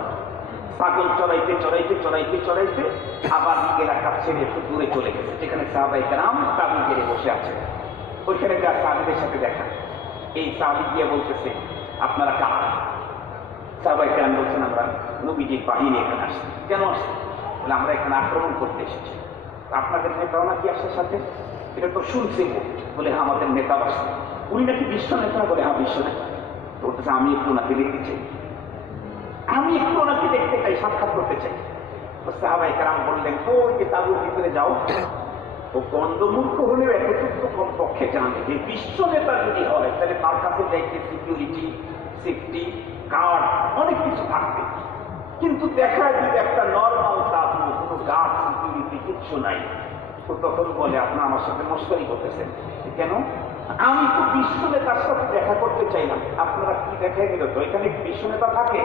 ছাগল চড়াইতে চড়াইতে চড়াইতে চড়াইতে আবার এলাকা ছেড়ে একটু দূরে চলে গেছে, যেখানে সাহাবায়ে কেরাম তাবু ঘিরে বসে আছে। ওইখানে যা সাহাবীদের সাথে দেখা, এই সাহাবী গিয়ে বলতেছে, আপনারা কারা? সাহাবায়ে কেরাম বলছেন, আমরা নবীজির বাহিনী এখানে আসছি। কেন আসছি? বলে, আমরা এখানে আক্রমণ করতে এসেছি। আপনাদের নেতাও নাকি আসার সাথে? এটা তো শুনছি। বলে, হ্যাঁ, আমাদের নেতা আসছে। উনি নাকি বিশ্ব নেতা? বলে, হ্যাঁ, বিশ্ব নেতা। বলতেছে, আমি একটু ওনাকে দেখতে চাই, আমি একটু ওনাকে দেখতে চাই, সাক্ষাৎ করতে চাই। সাহাবায়ে কেরাম বললেন, ওই যে তাঁবুর ভিতরে যাও। ও গন্ধমূর্খ হলেও এতটুকু কমপক্ষে জানে যে বিশ্ব নেতা যদি হয় তাহলে তার কাছে যাইতে সিকিউরিটি, সেফটি, গার্ড, অনেক কিছু থাকবে। কিন্তু দেখায় যদি একটা নর্মাল তাঁবু, কোনো গার্ড, সিকিউরিটি কিচ্ছু নাই। তো তখন বলে, আপনার আমার সাথে মশকরি করতেছেন কেন? আমি তো বিশ্ব নেতার সাথে দেখা করতে চাইলাম, আপনারা কি দেখা গেল? তো এখানে বিশ্ব নেতা থাকে?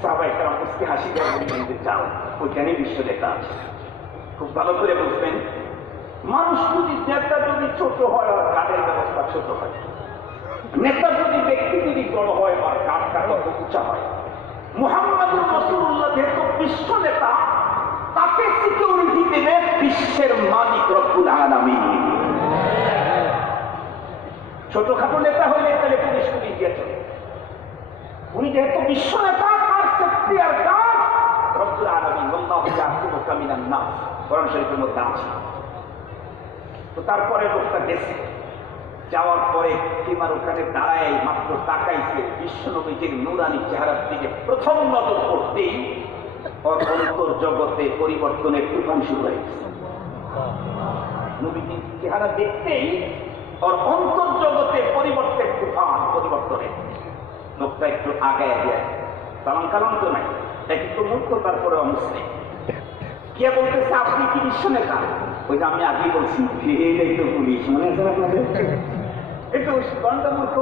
সাহাবায়ে কেরাম মুস্কি হাসি দিয়ে বললেন, যাও, ওইখানে বিশ্ব নেতা আছে। খুব ভালো করে বুঝবেন, মানুষ যদি, নেতা যদি ছোট হয় আর কাঠের ব্যবস্থা ছোট হয়, নেতা যদি ব্যক্তি যদি বড় হয় আর কাঠটা কত উঁচা হয়। মুহাম্মদুর রাসূলুল্লাহ যেহেতু বিশ্ব নেতা, তাকে সিকিউরিটি দেবে বিশ্বের মালিক রব্বুল আলামিন। ছোটখাটো নেতা হইলে তাহলে পুলিশ দিয়ে চলে। উনি যেহেতু বিশ্ব নেতা, তার সেফটি আর গার্ড রব্বুল আলামিন, আল্লাহু ইয়াসিমুকা মিনান নাস, কোরআন শরীফের মধ্যে আছে। তো তারপরে লোকটা গেছে, যাওয়ার পরে কিমার ওখানে দাঁড়ায় মাত্র তাকাইছে, বিশ্ব নবীজির নূরানি চেহারার দিকে প্রথম নজর পড়তেই ওর অন্তর জগতে পরিবর্তনের তুফান শুরু হয়ে গেছে। নবীজির চেহারা দেখতেই ওর অন্তর জগতে পরিবর্তনের তুফান, পরিবর্তনের। লোকটা একটু আগায় দিয়ে, সালাম কালাম তো নাই, একটু মূর্খ, তারপরে অমুসলিম। কে বলতেছে, আপনি কি বিশ্ব নেতা? ওই যে আমি আগেই বলছি, এই তো পুলিশ, মনে আছে আপনাদের? একটু গন্ডমূর্খ,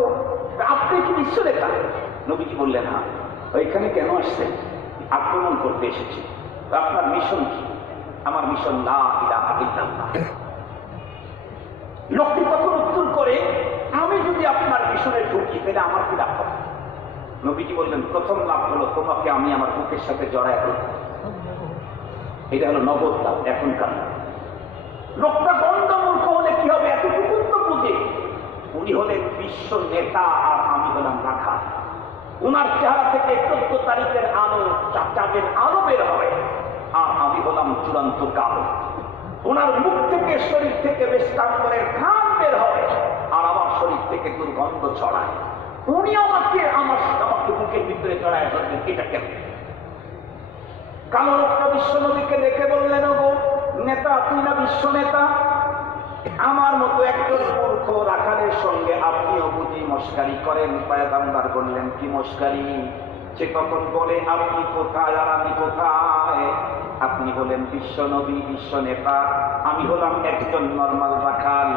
আপনি কি বিশ্ব নেতা? নবীজি বললেন, হ্যাঁ। ওইখানে কেন আসছেন? আক্রমণ করতে এসেছি। আপনার মিশন কি? আমার মিশন লা ইলাহা ইল্লাল্লাহ। লোকটি তখন উত্তর করে, আমি যদি আপনার মিশনে ঢুকি তাহলে আমার কি লাভ হবে? নবীজি বললেন, প্রথম লাভ হলো তোমাকে আমি আমার বুকের সাথে জড়ায় দেব। এটা হলো নগদ লাভ, এখনকার। লোকটা গন্ধমূর্খ হলে কি হবে? এতটুকু তো বুঝে। উনি হলেন বিশ্ব নেতা আর আমি হলাম রাখা। উনার চেহারা থেকে 14 তারিখের আলো, চাঁদের আলো বের হয়, আর আমি হলাম চূড়ান্ত কালো। ওনার মুখ থেকে, শরীর থেকে বেশ কাম্বরের ঘাম বের হয়, আর আমার শরীর থেকে দুর্গন্ধ ছড়ায়। উনি আমাকে বুকের ভিতরে জড়ায় ধরবেন, এটা কেন? কালো লোকটা বিশ্ব নবীকে দেখে বললেন, ওগো নেতা, তুই না বিশ্ব নেতা? আমার মতো একজন মূর্খ রাখালের সঙ্গে আপনিও বুঝি মস্কারি করেন? পয়গম্বর বললেন, কি মস্কারি? সে তখন বলে, আপনি কোথায় আর আমি কোথায়? আপনি হলেন বিশ্ব নবী, বিশ্ব নেতা, আমি হলাম একজন নর্মাল রাখাল।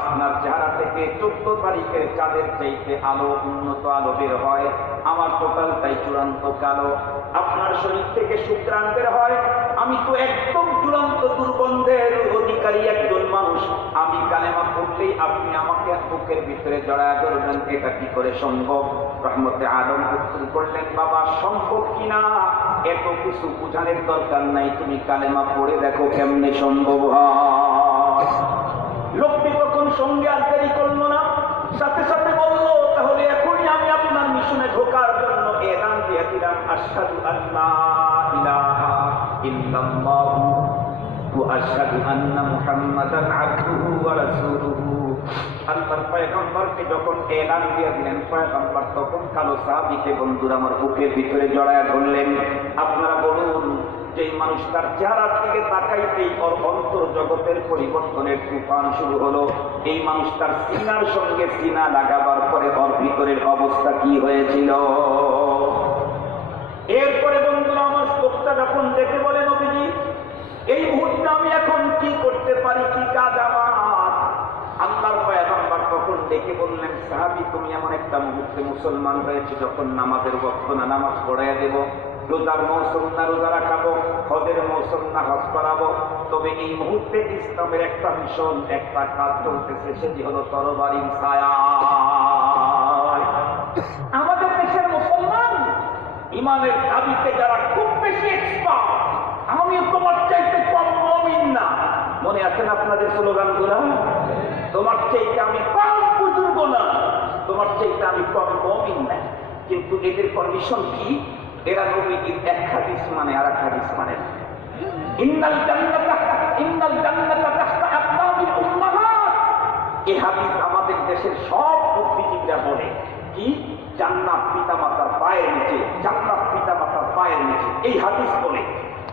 আপনার চেহারা থেকে 14 তারিখের চাঁদের চাইতে আলো, উন্নত আলো বের হয়, আমার টোটালটাই চূড়ান্ত কালো। আপনার শরীর থেকে সুঘ্রাণ বের হয়, আমি তো একদম চূড়ান্ত দুর্গন্ধের অধিকারী একজন মানুষ। আমি কালেমা পড়লেই আপনি আমাকে বুকের ভিতরে জড়ায় ধরবেন, এটা কি করে সম্ভব? রহমতে আলম উত্তর করলেন, বাবা, সম্ভব কিনা এত কিছু বুঝানোর দরকার নাই, তুমি কালেমা পড়ে দেখো কেমনে সম্ভব হয়। লোকটি তখন সঙ্গে আর দেরি করলো না, সাথে সাথে বলল, তাহলে এখনই আমি আপনার মিশনে ঢোকার জন্য এলান দিয়ে দিলাম, আশহাদু আল্লা ইলাহা ইল্লাল্লাহু ওয়া আশহাদু আন্না মুহাম্মাদান আবদুহু ওয়া রাসূলুহু। আল্লাহর পয়গম্বরকে যখন এলান দিয়ে দিলেন, পয়গম্বর তখন কালো সাহাবীকে, বন্ধুরা, আমার বুকের ভিতরে জড়ায় ধরলেন। আপনারা বলুন, যে মানুষটার চেহারার দিকে তাকাইতেই ওর অন্তর জগতের পরিবর্তনের তুফান শুরু হলো, এই মানুষটার সিনার সঙ্গে সিনা লাগাবার পরে ওর ভিতরের অবস্থা কি হয়েছিল? এরপরে বন্ধুরা আমার, লোকটা যখন দেখে বলে, নবীজি, এই মুহূর্তে আমি এখন কি করতে পারি, কি কাজ আমার? আল্লাহর পয়গম্বর তখন ডেকে বললেন, সাহাবী, তুমি এমন একটা মুহূর্তে মুসলমান হয়েছে যখন নামাজের ওয়াক্ত না, নামাজ পড়াইয়া দেব। রোজার মৌসুম না, রোজা রাখাবো। হজের মৌসুম না, হজ করাবো। তবে এই মুহূর্তে ইসলামের একটা মিশন, একটা কাজ চলতেছে, সেটি হলো তরবারির ছায়া। আমাদের দেশের মুসলমান ইমানের দাবিতে যারা খুব বেশি এক্সপার্ট, আমিও তোমার চাইতে কম মুমিন না। মনে আছেন আপনাদের স্লোগানগুলো? তোমার চাইতে আমি কম বুজুর্গ না, তোমার চাইতে আমি কম মুমিন না। কিন্তু এদের কন্ডিশন কি? এরা নবীজির এক হাদিস মানে আর এক হাদিস মানে না। ইন্নাল জান্নাতা তাহতা আকদামিল উম্মাহাত, এই হাদিস আমাদের দেশের সব বুদ্ধিজীবীরা বলে কি জান্নাত পিতামাতার পায়ের নিচে, জান্নাত পিতামাতার পায়ের নিচে, এই হাদিস বলে।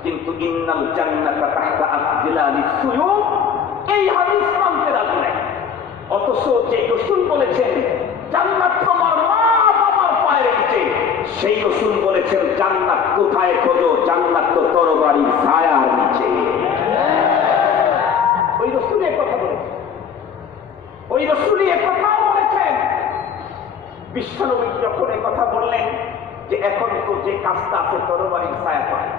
কিন্তু ইন্নাল জান্নাতা তাহতা আকজিলালিস সুয়ুফ, এই হাদিস মানতে রাজি নাই। অথচ যে রাসূল বলেছেন জান্নাত তোমার মা বাবার পায়ের নিচে, সেই রাসূল বলেছেন জান্নাত কোথায় খোঁজো? জান্নাত তো তরবারির ছায়ার নিচে। ওই রাসূল এই কথা বলেছেন, ওই রাসূল এই কথা বলেছেন। বিশ্বনবী যখন এই কথা বললেন যে এখন তো যে কাজটা আছে তরবারির ছায়া পায়,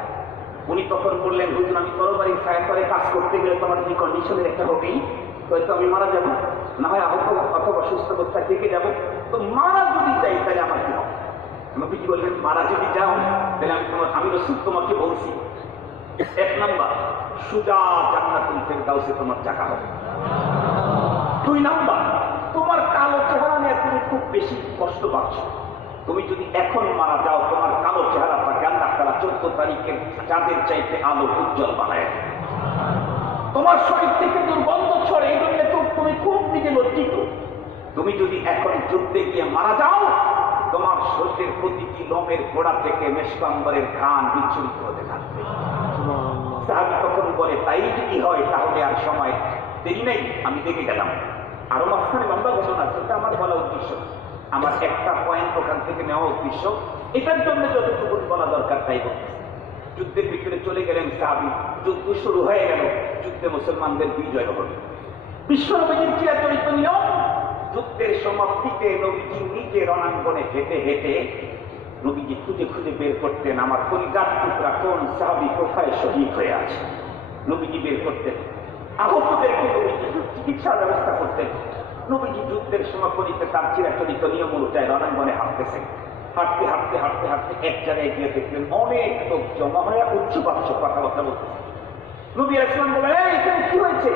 উনি তখন বললেন হুজুর আমি তরবারির ছায়া করে কাজ করতে গেলে তোমার কি কন্ডিশনের একটা হবেই, হয়তো আমি মারা যাবো, না হয় আহত অথবা সুস্থ অবস্থায় থেকে যাবো। তো মারা যদি যাই তাহলে আমার কি হবে? নবীজি বললেন মারা যদি যাও তাহলে আমি রাসূল তোমাকে বলছি, এক নাম্বার সুজা জান্নাতুল ফেরদাউসে তোমার জায়গা হবে। দুই নাম্বার তোমার কালো চেহারা নিয়ে তুমি খুব বেশি কষ্ট পাচ্ছ, তুমি যদি এখন মারা যাও তোমার কালো চেহারাটাকে আল্লাহ তাআলা 14 তারিখের চাঁদের চাইতে আলো উজ্জ্বল বানায়। তোমার শরীর থেকে দুর্গন্ধ ছড়ে, এই জন্য তুমি খুব নিজে লজ্জিত। তুমি যদি এখন যুদ্ধে গিয়ে মারা যাও তোমার শরীরের প্রতিটি লোমের গোড়া থেকে মেশকাম্বরের ঘ্রাণ বিচ্ছুরিত হতে থাকবে। সাহাবী তখন বলে তাই যদি হয় তাহলে আর সময় দেরি নেই, আমি দেখে গেলাম। আরো মাঝখানে লম্বা ঘটনা, সেটা আমার বলা উদ্দেশ্য, আমার একটা পয়েন্ট ওখান থেকে নেওয়া উদ্দেশ্য, এটার জন্য যতটুকু বলা দরকার তাই বলতেছে। যুদ্ধের ভিতরে চলে গেলেন সাহাবী, যুদ্ধ শুরু হয়ে গেল, যুদ্ধে মুসলমানদের বিজয় হল। বিশ্বনবীর চিরাচরিত নিয়ম, যুদ্ধের সমাপ্তিতে নবীজি নিজে রণাঙ্গনে হেঁটে হেঁটে নবীজি খুঁজে খুঁজে বের করতেন আমার কলিজার টুকরা কোন সাহাবী কোথায় শহীদ হয়ে আছে। নবীজি বের করতেন, আহতদেরকে নবীজি চিকিৎসার ব্যবস্থা করতেন। নবীজি যুদ্ধের সমাপনীতে তার চিরাচরিত নিয়ম অনুযায়ী রণাঙ্গনে হাঁটতেছেন। হাঁটতে হাঁটতে হাঁটতে হাঁটতে এক জায়গায় গিয়ে দেখলেন অনেক লোক জমা হয়ে উচ্চবাচ্য কথাবার্তা বলতেছে। নবী ইসলাম বলেন এখানে কি হয়েছে?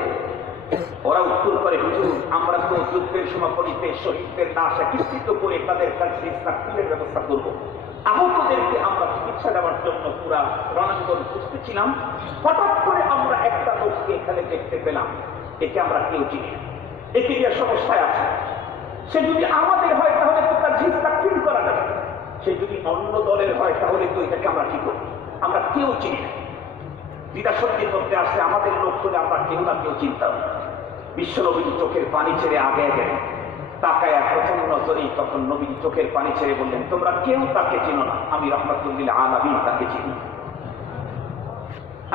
ওরা উত্তর করে হুজুর আমরা তো যুদ্ধের সমাপনীতে শহীদদের লাশ একত্রিত করে তাদের কাছে ইস্তাকবিলের ব্যবস্থা করবো, আহতদেরকে আমরা চিকিৎসা দেওয়ার জন্য পুরা রণাঙ্গন খুঁজতেছিলাম, হঠাৎ করে আমরা একটা লোককে এখানে দেখতে পেলাম, একে আমরা কেউ চিনি না, একে নিয়ে সমস্যায় আছে। সে যদি আমাদের হয় তাহলে তো তার ইস্তাকবিল করা যাবে, সে যদি অন্য দলের হয় তাহলে তো এটাকে আমরা কি করবো? আমরা কেউ চিনি না। দ্বিধাশক্তির মধ্যে আসছে আমাদের লোক হলে আমরা কেউ না কেউ চিন্তা করি। বিশ্বনবীর চোখের পানি ছেড়ে আগে গেলেন, তাকায়া প্রথম নজরেই তখন নবী চোখের পানি ছেড়ে বললেন তোমরা কেউ তাকে চিনো না, আমি রাহমাতুল আলামিন তাকে চিনি,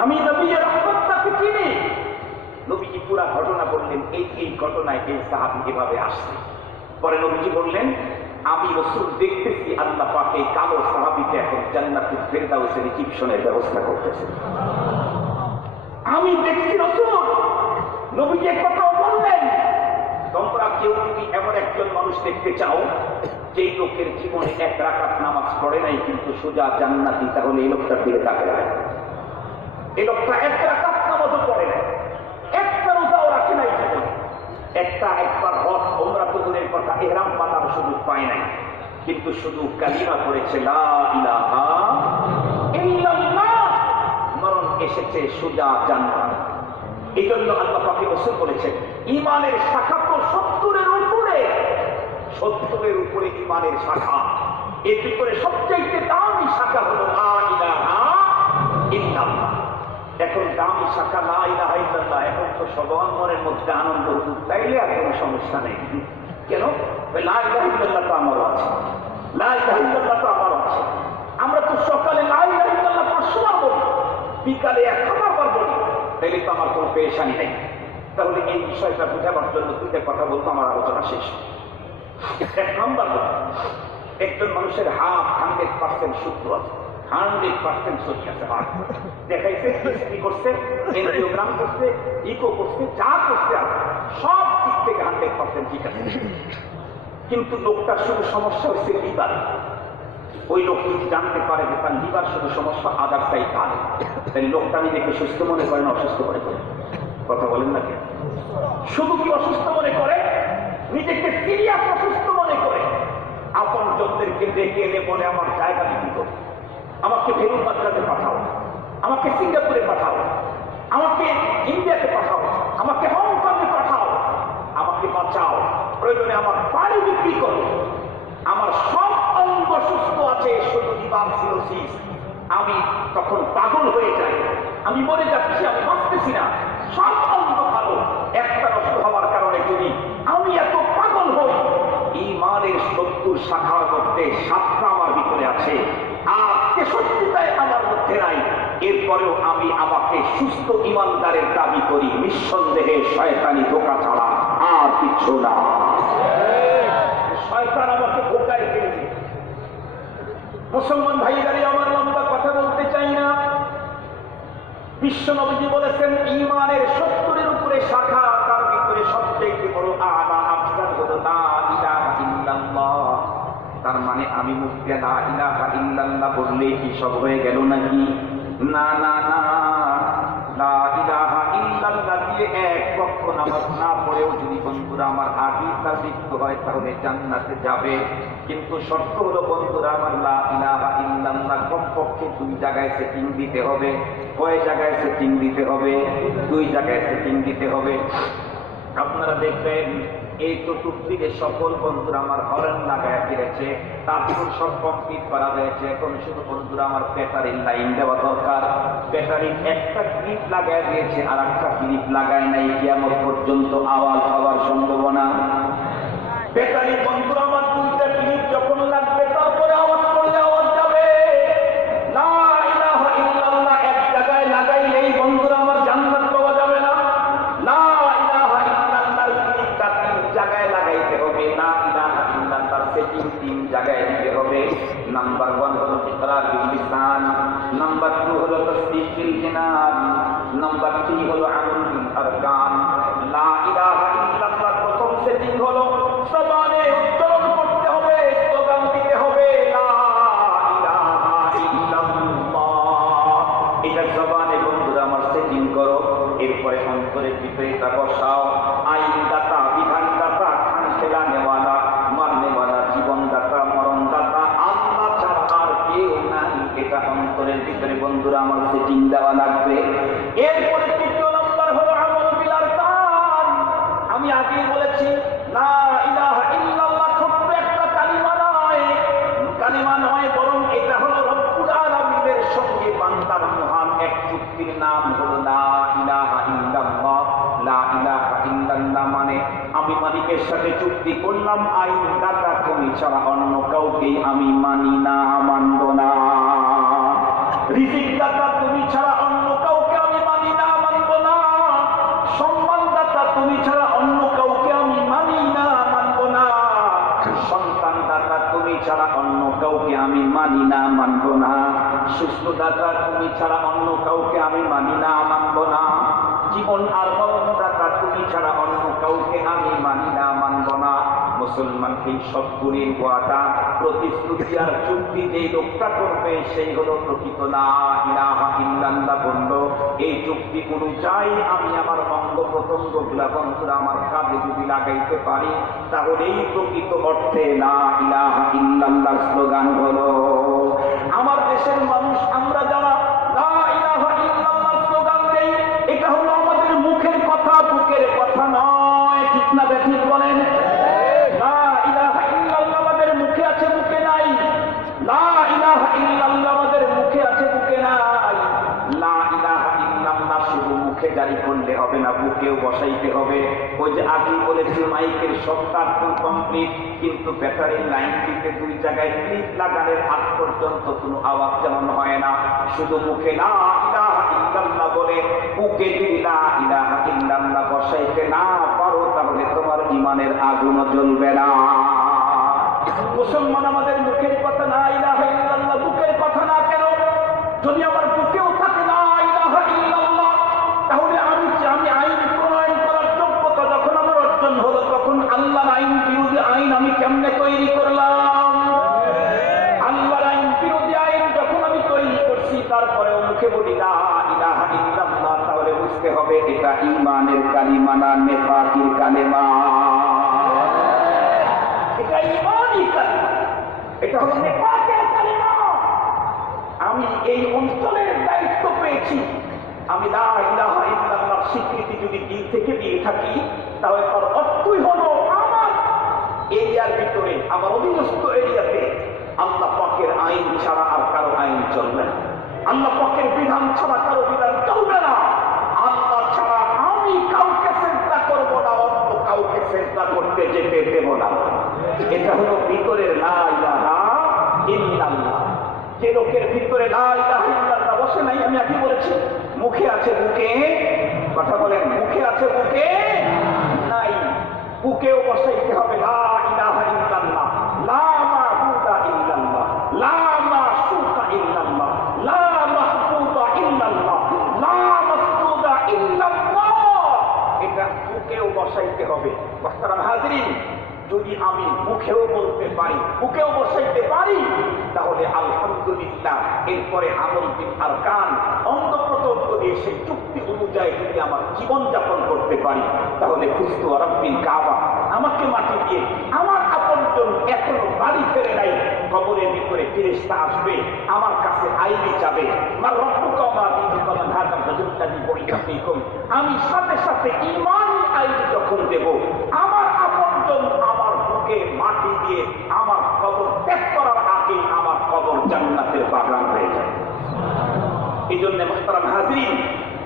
আমি নবী রহমত তাকে চিনি। নবীজি পুরা ঘটনা বললেন, এই ঘটনায় এই সাহাবী এভাবে আসছে। পরে নবীজি বললেন আমি রাসূল দেখতেছি আল্লাহ পাক এই কালো সাহাবীকে এখন জান্নাতুল ফেরদাউসে রিসিপশনের ব্যবস্থা করতেছে। আমি দেখছি রাসূল। নবীজি কথাও বললেন তোমরা কেউ যদি এমন একজন মানুষ দেখতে চাও যেই লোকের জীবনে এক রাকাত নামাজ পড়ে নাই কিন্তু সোজা জান্নাতি, তাহলে এই লোকটার দিকে তাকাবে। এই লোকটা এক রাকাত নামাজও পড়ে নাই, একটা রোজাও রাখে নাই জীবনে, একবার হজ ওমরা তো দূরের কথা ইহরাম বাঁধার সুযোগ পায় নাই, কিন্তু শুধু কালিমা পড়েছে লা ইলাহা ইল্লাল্লাহ, মরণ এসেছে সোজা জান্নাত। এই জন্য আল্লাহ পাক রাসূল বলেছেন ঈমানের শাখা তো 70-এর উপরে ঈমানের শাখা। এর ভিতরে সবচেয়ে দামি শাখা হলো লা ইলাহা ইল্লাল্লাহ। এখন দামি শাখা লা ইলাহা ইল্লাল্লাহ, এখন তো সবার মনের মধ্যে আনন্দ হুজুর তাইলে আর কোনো সমস্যা নেই। কেন? লা ইলাহা ইল্লাল্লাহ তো আমারও আছে, লা ইলাহা ইল্লাল্লাহ তো আমারও আছে। আমরা তো সকালে লা ইলাহা ইল্লাল্লাহ 500 বার বলি, বিকালে 1000 বার বলি, তাইলে তো আমার কোনো পেরেশানি নেই। তাহলে এই বিষয়টা বোঝাবার জন্য দুইটা কথা বলবো, আমার আলোচনা শেষ। এক নম্বর, একজন মানুষের 100% শুদ্ধ আছে, 100% সত্যি আছে, দেখাইছে কি করছে, এনজিওগ্রাম করছে, ইকো করছে, যা করছে সব দিক থেকে 100% ঠিক আছে। কিন্তু লোকটার শুধু সমস্যা হচ্ছে লিভার, ওই লোকটি জানতে পারে যে তার লিভার শুধু সমস্যা, আদার সাইড ভালো, তাই লোকটা নিজেকে সুস্থ মনে করে না অসুস্থ মনে করে? কথা বলেন না কেন? শুধু কি অসুস্থ মনে করে, নিজেকে সিরিয়াস অসুস্থ মনে করে। আপন জনদেরকে ডেকে এনে বলে আমার জায়গা বিক্রি করো, আমাকে ভেলু মাদ্রাজে পাঠাও, আমাকে সিঙ্গাপুরে পাঠাও, আমাকে ইন্ডিয়াতে পাঠাও, আমাকে হংকংয়ে পাঠাও, আমাকে বাঁচাও, প্রয়োজনে আমার বাড়ি বিক্রি করো, আমার সব অঙ্গ সুস্থ আছে, শুধু লিভার সিরোসিস। আমি তখন পাগল হয়ে যাই, আমি মরে যাচ্ছি, আমি বাঁচতেছি না, সব অঙ্গ ভালো, একটা নষ্ট হওয়ার কারণে যদি আমি এত পাগল হই, ঈমানের 70 শাখার মধ্যে 7টা আমার ভিতরে আছে আর 63টায় আমার মধ্যে নাই, এরপরেও আমি আমাকে সুস্থ ঈমানদারের দাবি করি, নিঃসন্দেহে শয়তানি ধোঁকা ছাড়া আর কিছু না। শয়তান আমাকে ধোঁকায় ফেলেছে। মুসলমান ভাইয়ারে আমার লম্বা কথা বলতে চাই না। বিশ্ব নবীজি বলেছেন ঈমানের 70-এর উপরে শাখা, তার ভিতরে সবচেয়ে বড় আলা আফজাল হলো লা ইলাহা ইল্লাল্লাহ। তার মানে আমি মুখে লা ইলাহা ইল্লাল্লাহ বললেই কি সব হয়ে গেল নাকি? না না না, লা ইলাহা ইল্লাল্লাহ দিয়ে এক ওয়াক্ত নামাজ না পড়েও যদি বন্ধুরা আমার আগেই তার মৃত্যু হয় তাহলে জান্নাতে যাবে। কিন্তু শর্ত হলো বন্ধুরা আমার, লা ইলাহা ইল্লাল্লাহ কমপক্ষে 2 জায়গায় সেটিং দিতে হবে। কয় জায়গায় সেটিং দিতে হবে? 2 জায়গায় সেটিং দিতে হবে। আপনারা দেখবেন এই চতুর্দিকে সকল বন্ধুরা আমার হরেন লাগায় ফিরেছে, তারপর সব কমপ্লিট করা হয়েছে। এখন শুধু বন্ধুরা আমার ব্যাটারির লাইন দেওয়া দরকার। ব্যাটারির একটা ক্লিপ লাগায় দিয়েছে, আর একটা ক্লিপ লাগায় নাই, কিয়ামত পর্যন্ত আওয়াজ হওয়ার সম্ভাবনা। ব্যাটারি বন্ধুরা আমার 2টা ক্লিপ যখন লাগবে তারপরে আওয়াজ করলে আওয়াজ যাবে। লা ইলাহা ইল্লাল্লাহ এক জায়গায় লাগাইলেই বন্ধুরা আমার জান্নাত পাওয়া যাবে না। লা ইলাহা ইল্লাল্লাহর ক্লিপটা 3 জায়গায় লাগাইতে হবে। লা ইলাহা ইল্লাল্লাহর সেটিং 3 জায়গায় দিতে হবে। নাম্বার 1 হলো ইকরা বিল লিসান, নাম্বার 2 হলো তাসদিক বিল জিনান, নাম্বার 3 হলো আমল বিল আরকান। লা ইলাহা ইল্লাল্লাহ প্রথম সেটিং হলো জবানে উচ্চারণ করতে হবে, স্লোগান দিতে হবে লা ইলাহা ইল্লাল্লাহ। এটা জবানে বন্ধুরা আমার সেটিং করো। এরপরে অন্তরের ভিতরে এটা বসাও। আইনদাতা, বিধানদাতা, খান খেলা নেওয়ালা, মারনেওয়ালা, জীবনদাতা, মরণদাতা আল্লাহ ছাড়া আর কেউ নাই, এটা অন্তরের ভিতরে বন্ধুরা আমার সেটিং দেওয়া লাগবে। এরপরে 3 নম্বর হলো আমল বিল আরকান। আমি আগেই বলেছি লা ইলাহা ইল্লাল্লাহ ছোট্ট একটা কালিমা নয়, কালিমা নয়, বরং এটা হলো রব্বুল আলামিনের সঙ্গে বান্দার মহান এক চুক্তির নাম হলো লা ইলাহা ইল্লাল্লাহ। লা ইলাহা ইল্লাল্লাহ মানে আমি মালিকের সাথে চুক্তি করলাম, আইন দাতা তুমি ছাড়া অন্য কাউকে আমি মানি না, মানব না। রিজিক দাতা তুমি ছাড়া অন্য কাউকে আমি মানি না, মানব না। সম্মান দাতা তুমি ছাড়া অন্য কাউকে আমি মানি না, মানব না। সন্তান দাতা তুমি ছাড়া অন্য কাউকে আমি মানি না, মানব না। সুস্থ দাতা তুমি ছাড়া অন্য কাউকে আমি মানি না, মানব না। জীবন আর মরণ দাতা তুমি ছাড়া অন্য কাউকে আমি মানি না, মানব না। মুসলমান এই সব গুণের ওয়াদা, প্রতিশ্রুতি আর চুক্তি যেই লোকটা করবে সেই হলো প্রকৃত লা ইলাহা ইল্লাল্লাহ বলল। এই চুক্তি অনুযায়ী আমি আমার অঙ্গ প্রত্যঙ্গ গুলা বন্ধুরা আমার কাজে যদি লাগাইতে পারি, তাহলেই প্রকৃত অর্থে লা ইলাহা ইল্লাল্লাহ স্লোগান হলো। আমার দেশের মানুষ আমরা যারা লা ইলাহা ইল্লাল্লাহ স্লোগান দেই, এটা হলো আমাদের মুখের কথা, বুকের কথা নয়। ঠিক না বেঠিক বলেন? লা ইলাহা ইল্লাল্লাহ আমাদের মুখে আছে, বুকে নাই। লা ইলাহা ইল্লাল্লাহ আমাদের মুখে আছে, বুকে নাই। লা ইলাহা ইল্লাল্লাহ শুধু মুখে জারি করলে হবে না, বুকেও বসাইতে হবে। ওই যে আগেই বলেছি মাইকের সবটা কমপ্লিট, কিন্তু ব্যাটারির লাইন দিতে 2 জায়গায় ক্লিপ লাগানোর আগ পর্যন্ত কোনো আওয়াজ যেমন হয় না। শুধু মুখে লা ইলাহা ইল্লাল্লাহ বলে বুকে যদি লা ইলাহা ইল্লাল্লাহ বসাইতে না পারো, তাহলে তোমার ঈমানের আগুনও জ্বলবে না। মুসলমান আমাদের মুখের কথা লা ইলাহা ইল্লাল্লাহ, বুকের কথা না কেন? যদি আমার বুকেও থাকে লা ইলাহা ইল্লাল্লাহ, তাহলে আমি আইন প্রণয়ন করার যোগ্যতা যখন আমার অর্জন হলো, তখন আল্লাহর আইন বিরোধী আইন আমি কেমনে তৈরি করলাম? আল্লাহর কালিমা না নেফাকির কালেমা? এটা ঈমানি কালিমা, এটা হলো নেফাকের কালিমা। আমি এই অঞ্চলের দায়িত্ব পেয়েছি, আমি লা ইলাহা ইল্লাল্লাহর স্বীকৃতি যদি দিল থেকে দিয়ে থাকি, তাহলে তার অর্থই হলো আমার এরিয়ার ভিতরে, আমার অধীনস্থ এরিয়াতে আল্লাহ পাকের আইন ছাড়া আর কারো আইন চলবে না, আল্লাহ পাকের বিধান ছাড়া কারো বিধান চলবে না। আল্লাহ ছাড়া আমি কাউকে চেষ্টা করবো না, অন্য কাউকে চেষ্টা করতে যেতে দেব না। এটা হলো ভিতরের লা ইলাহা ইল্লাল্লাহ। যে লোকের ভিতরে লা ইলাহা ইল্লাল্লাহ বসে নাই, আমি আগে বলেছি, মুখে আছে বুকে, কথা বলেন, মুখে আছে বুকে নাই, বুকেও বসাইতে হবে লা ইলাহা ইল্লাল্লাহ, লা মা'বুদা ইল্লাল্লাহ, লা মা'শুকা ইল্লাল্লাহ, লা মাহবুবা ইল্লাল্লাহ, লা মাসদুদা ইল্লাল্লাহ। এটা বুকেও বসাইতে হবে। মুহতারাম হাজিরিন, যদি আমি মুখেও বলতে পারি, বুকেও বসাইতে পারি, তাহলে আলহামদুলিল্লাহ। এরপরে আমল বিল আরকান, অঙ্গ প্রত্যঙ্গ দিয়ে সেই চুক্তি অনুযায়ী যদি আমার জীবন যাপন করতে পারি, তাহলে খুশতু রাব্বিল কাবা, আমাকে মাটি দিয়ে আমার আপনজন এখনো বাড়ি ফেরে নাই, কবরের ভিতরে ফেরেশতা আসবে, আমার কাছে আইবি যাবে, মা রব্বুকা ওয়া মা দীনুকা মান হাদাম রাজুল্লাহি বইকা ফীকুম। আমি সাথে সাথে ঈমানি আইবি যখন দেব, আমার আপনজন আমার বুকে মাটি দিয়ে আমার কবর ত্যাগ করার আগে আমার কবর জান্নাতের বাগান হয়ে যায়। এই জন্য মুহতারাম হাজিরিন,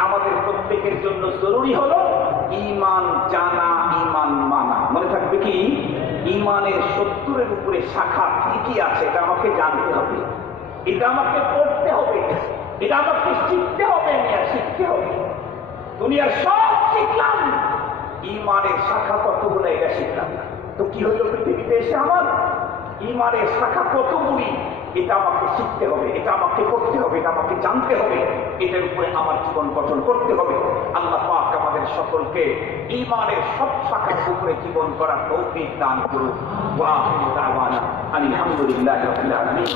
আমাদের প্রত্যেকের জন্য জরুরি হলো ঈমান জানা, ঈমান মানা। মনে থাকবে কি, ঈমানের 70-এর উপরে শাখা কি কি আছে, এটা আমাকে জানতে হবে, এটা আমাকে পড়তে হবে, এটা আমাকে শিখতে হবে, শিখতে হবে। দুনিয়ার সব শিখলাম, ঈমানের শাখা কতগুলো এটা শিখলাম না, তো কি হইল পৃথিবীতে এসে আমার? ঈমানের শাখা কতগুলি, এটা আমাকে শিখতে হবে, এটা আমাকে করতে হবে, এটা আমাকে জানতে হবে, এটার উপরে আমার জীবন গঠন করতে হবে। আল্লাহ পাক আমাদের সকলকে ঈমানের সব শাখার উপরে জীবন করার তৌফিক দান করুন। ওয়া আখিরু দাওয়ানা আলহামদুলিল্লাহি রাব্বিল আলামিন।